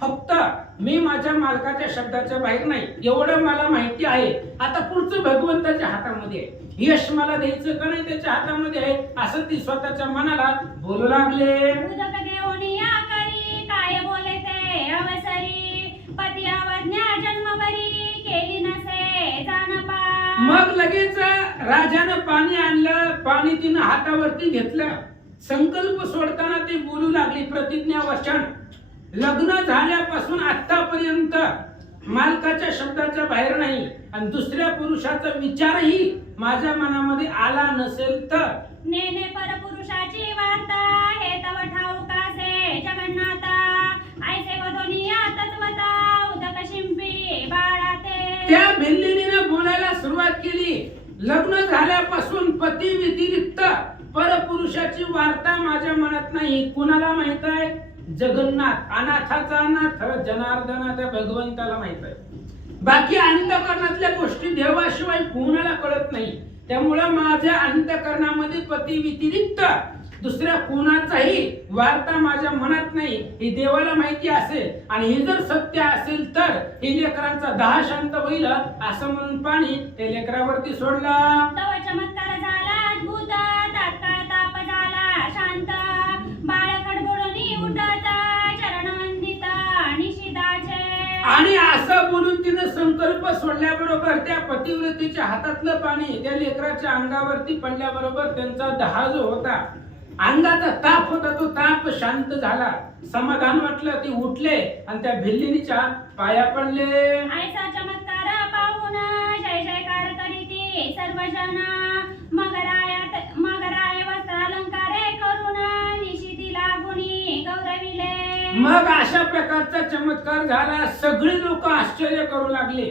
फक्त मी माझ्या मालकाच्या शब्दाच्या बाहेर नाही एवढं मला माहिती आहे. आता पुढचं भगवंताच्या हातामध्ये आहे, यश मला द्यायचं का नाही त्याच्या हातामध्ये आहे, असं ती स्वतःच्या मनाला बोलू लागले. उदक घेऊन या करी, काय बोले ते अवसरी, पती अवज्ञा जन्मभरी, केली नसे जानपा. मग लगेच राजानं पाणी आणलं, पाणी तिनं हातावरती घेतलं. संकल्प सोडताना ती बोलू लागली प्रतिज्ञा वचन, लग्न झाल्यापासून आतापर्यंत मालकाच्या शब्दाच्या बाहेर नाही आणि दुसऱ्या पुरुषाचा विचारही माझ्या मनामध्ये आला नसेल तर नेने परपुरुषाची वार्ता, हे तव ठाऊकासे जगन्नाथा, ऐसे वधोनिया तत्वता, उदक शिंपी बाळाते. त्या भिल्लिनीनं बोलायला सुरुवात केली. लग्न झाल्यापासून पती व्यतिरिक्त परपुरुषाची वार्ता माझ्या मनात नाही. कुणाला माहित आहे? जगन्नाथ, अनाथाचा अनाथ जनार्दना त्या भगवंताला माहित आहे. बाकी अंतःकरणातल्या गोष्टी देवाशिवाय कोणाला कळत नाही. त्यामुळे माझ्या अंतःकरणामध्ये पती व्यतिरिक्त दुसऱ्या कोणाचाही वार्ता माझ्या मनात नाही, ही देवाला माहिती असेल. आणि हे जर सत्य असेल तर हे लेकरांचा दाह शांत होईल असं म्हणून पाणी त्या लेकरावरती सोडला. तव चमत्कार झाला अद्भुत, तात्काळ ताप झाला शांत, बाळ कडबडूनी उठत, चरण वंदित निशिदाचे. आणि असं बोलून तिने संकल्प सोडल्याबरोबर त्या पतिव्रतेच्या हातातलं पाणी त्या लेकराच्या अंगावरती पडल्याबरोबर त्यांचा दाह जो होता, अंगाचा ताप होता, तो ताप शांत झाला. समाधान वाटलं. ते उठले आणि त्या भिल्लिनीच्या पाया पडले. ऐसा चमत्कार पाहून जय जयकार करीती सर्वजन, मग राय वस्त्रालंकारे करून, निशिती लागुनी गौरविले. मग अशा प्रकारचा चमत्कार झाला. सगळे लोक आश्चर्य करू लागले.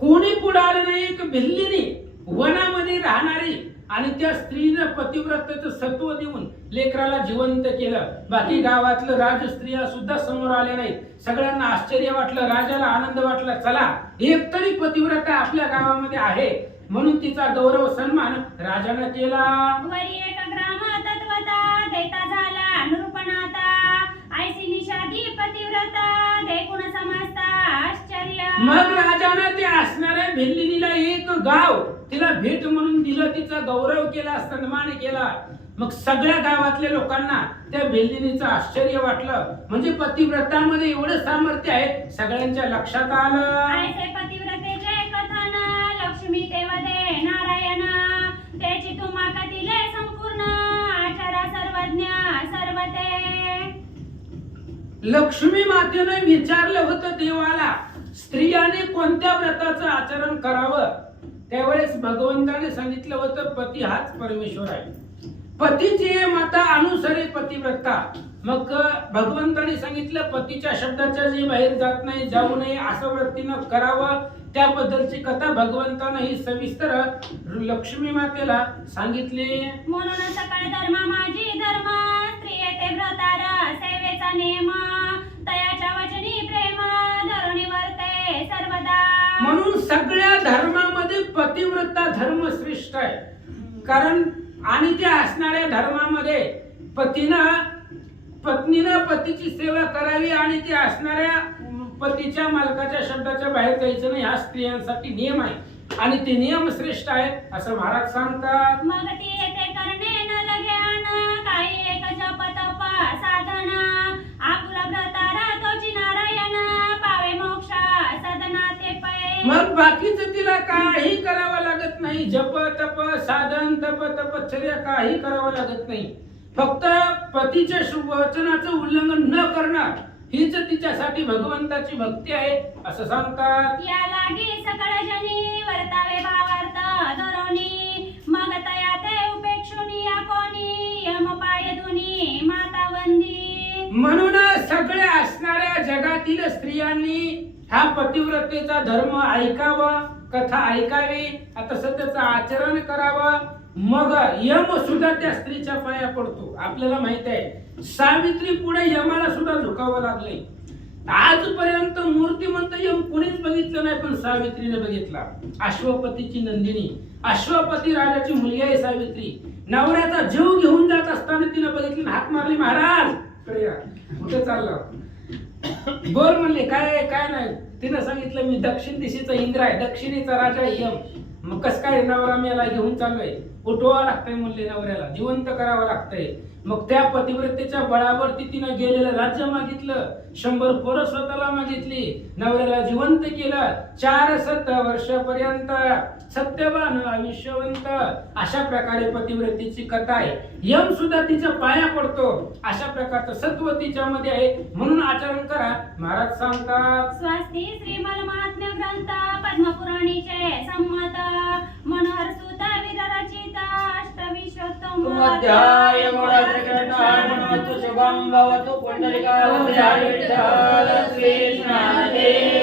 कोणी पुढे आलं नाही. एक भिल्लिनी वनामध्ये राहणारी आणि त्या स्त्रीनं पतिव्रतेचं सत्व देऊन लेकराला जिवंत केलं. बाकी गावातलं राजस्त्रिया सुद्धा समोर आले नाहीत. सगळ्यांना आश्चर्य वाटलं, राजाला आनंद वाटला. चला एक तरी पतिव्रता आपल्या गावामध्ये आहे, म्हणून तिचा गौरव सन्मान राजाने केला. वरी एक ग्राम तत्वता, देता झाला नृपनाथा, ऐसी निषादी पतिव्रता, देखून समजता आश्चर्य. मग राजानं ते असणाऱ्या भिल्लिनीला एक गाव तिला भेट म्हणून दिलं, तिचा गौरव केला, सन्मान केला. मग सगळ्या गावातल्या लोकांना त्या भिल्लिनीचं आश्चर्य वाटलं. म्हणजे पतिव्रतामध्ये एवढं सामर्थ्य आहे, सगळ्यांच्या लक्षात आलं. ऐसे पतिव्रतेचे कथन लक्ष्मी देवदे नारायण, त्याची तुम्हा कथिले संपूर्ण आचारा सर्वज्ञ सर्वते. लक्ष्मी मातेनं विचारलं होतं देवाला, स्त्रियाने कोणत्या व्रताचं आचरण करावं. त्यावेळेस भगवंताने सांगितलं होतं, पती हाच परमेश्वर आहे, पतीची माता अनुसरे पतिव्रता. मग भगवंताने सांगितलं, पतीच्या शब्दाच्या जे बाहेर जात नाही, जाऊ नये, असं व्रतीनं करावं. त्याबद्दलची कथा भगवंतानं ही सविस्तर लक्ष्मी मातेला सांगितली. म्हणून सकळ धर्म माझी धर्म, स्त्रिये ते व्रतार सेवेचा नेम, तयाच्या वचनी प्रेम धरुणी वर्ते सर्वदा. म्हणून सगळ्या धर्मामध्ये पतिव्रता धर्म श्रेष्ठ आहे. कारण आणि त्या असणाऱ्या धर्मामध्ये पत्नीनं पतीची सेवा करावी आणि त्या असणाऱ्या पतीच्या मालकाच्या शब्दाच्या बाहेर जायचं नाही, हा स्त्रियांसाठी नियम आहे आणि ते नियम श्रेष्ठ आहेत असं महाराज सांगतात. मग ती येते करणे न लग्यान, काही एक जप तप साधन, आपुला व्रतारा तोची नारायण, पावे मोक्षा सदना ते पै. मग बाकीचं तिला काही करावं लागत नाही, जप तप साधन तप तपश्चर्या काही करावं लागत नाही. फक्त पतीच्या वचनाचं उल्लंघन न करणं हीच तिच्यासाठी भगवंताची भक्ती आहे असं सांगतात. या लागी सकळ जनी वर्तावे भावार्थ धरोनी, मग तया ते उपेक्षुनी या कोणी यम पाय दुनी माता वंदी. म्हणून सगळ्या असणाऱ्या जगातील स्त्रियांनी हा पतिव्रतेचा धर्म ऐकावा, कथा ऐकावी, आता सध्याचं आचरण करावं. मग यम सुद्धा त्या स्त्रीच्या पाया पडतो. आपल्याला माहित आहे, सावित्री पुढे यमाला सुद्धा झुकावं लागले. आजपर्यंत मूर्तिमंत यम कोणीच बघितलं नाही, पण सावित्रीने बघितला. अश्वपतीची नंदिनी, अश्वपती राजाची मुलगी आहे सावित्री. नवऱ्याचा जीव घेऊन जात असताना तिने बघितलं, हाक मारली, महाराज कुठे चाललं, बोल म्हणले, काय काय नाही. तिनं सांगितलं, मी दक्षिण दिशेचा इंद्र आहे, दक्षिणेचा राजा यम. मग कस काय नवरा मेला घेऊन चाललोय, उठवावं लागतंय म्हणले, नवऱ्याला जिवंत करावं लागतंय. मग त्या पतिव्रतेच्या बळावरती तिनं गेलेलं राज्य मागितलं, 100 पोरं स्वतःला मागितली, नवऱ्याला जिवंत केलं. 4 वर्षापर्यंत सत्यवान आयुष्यवंत, अशा प्रकारे पतिव्रतेची कथा आहे. यम सुद्धा तिच्या पाया पडतो, अशा प्रकारचं सत्व तिच्यामध्ये आहे. म्हणून आचरण करा महाराज सांगतात. स्वस्ती श्रीमल महात्म्य ग्रंथ पद्मपुराणीचे संमत, मनोहर सुत विरचित अष्टविशोत्तम अध्याय शुभम भवतु पुंडलिका विठ्ठल श्री ज्ञानदेव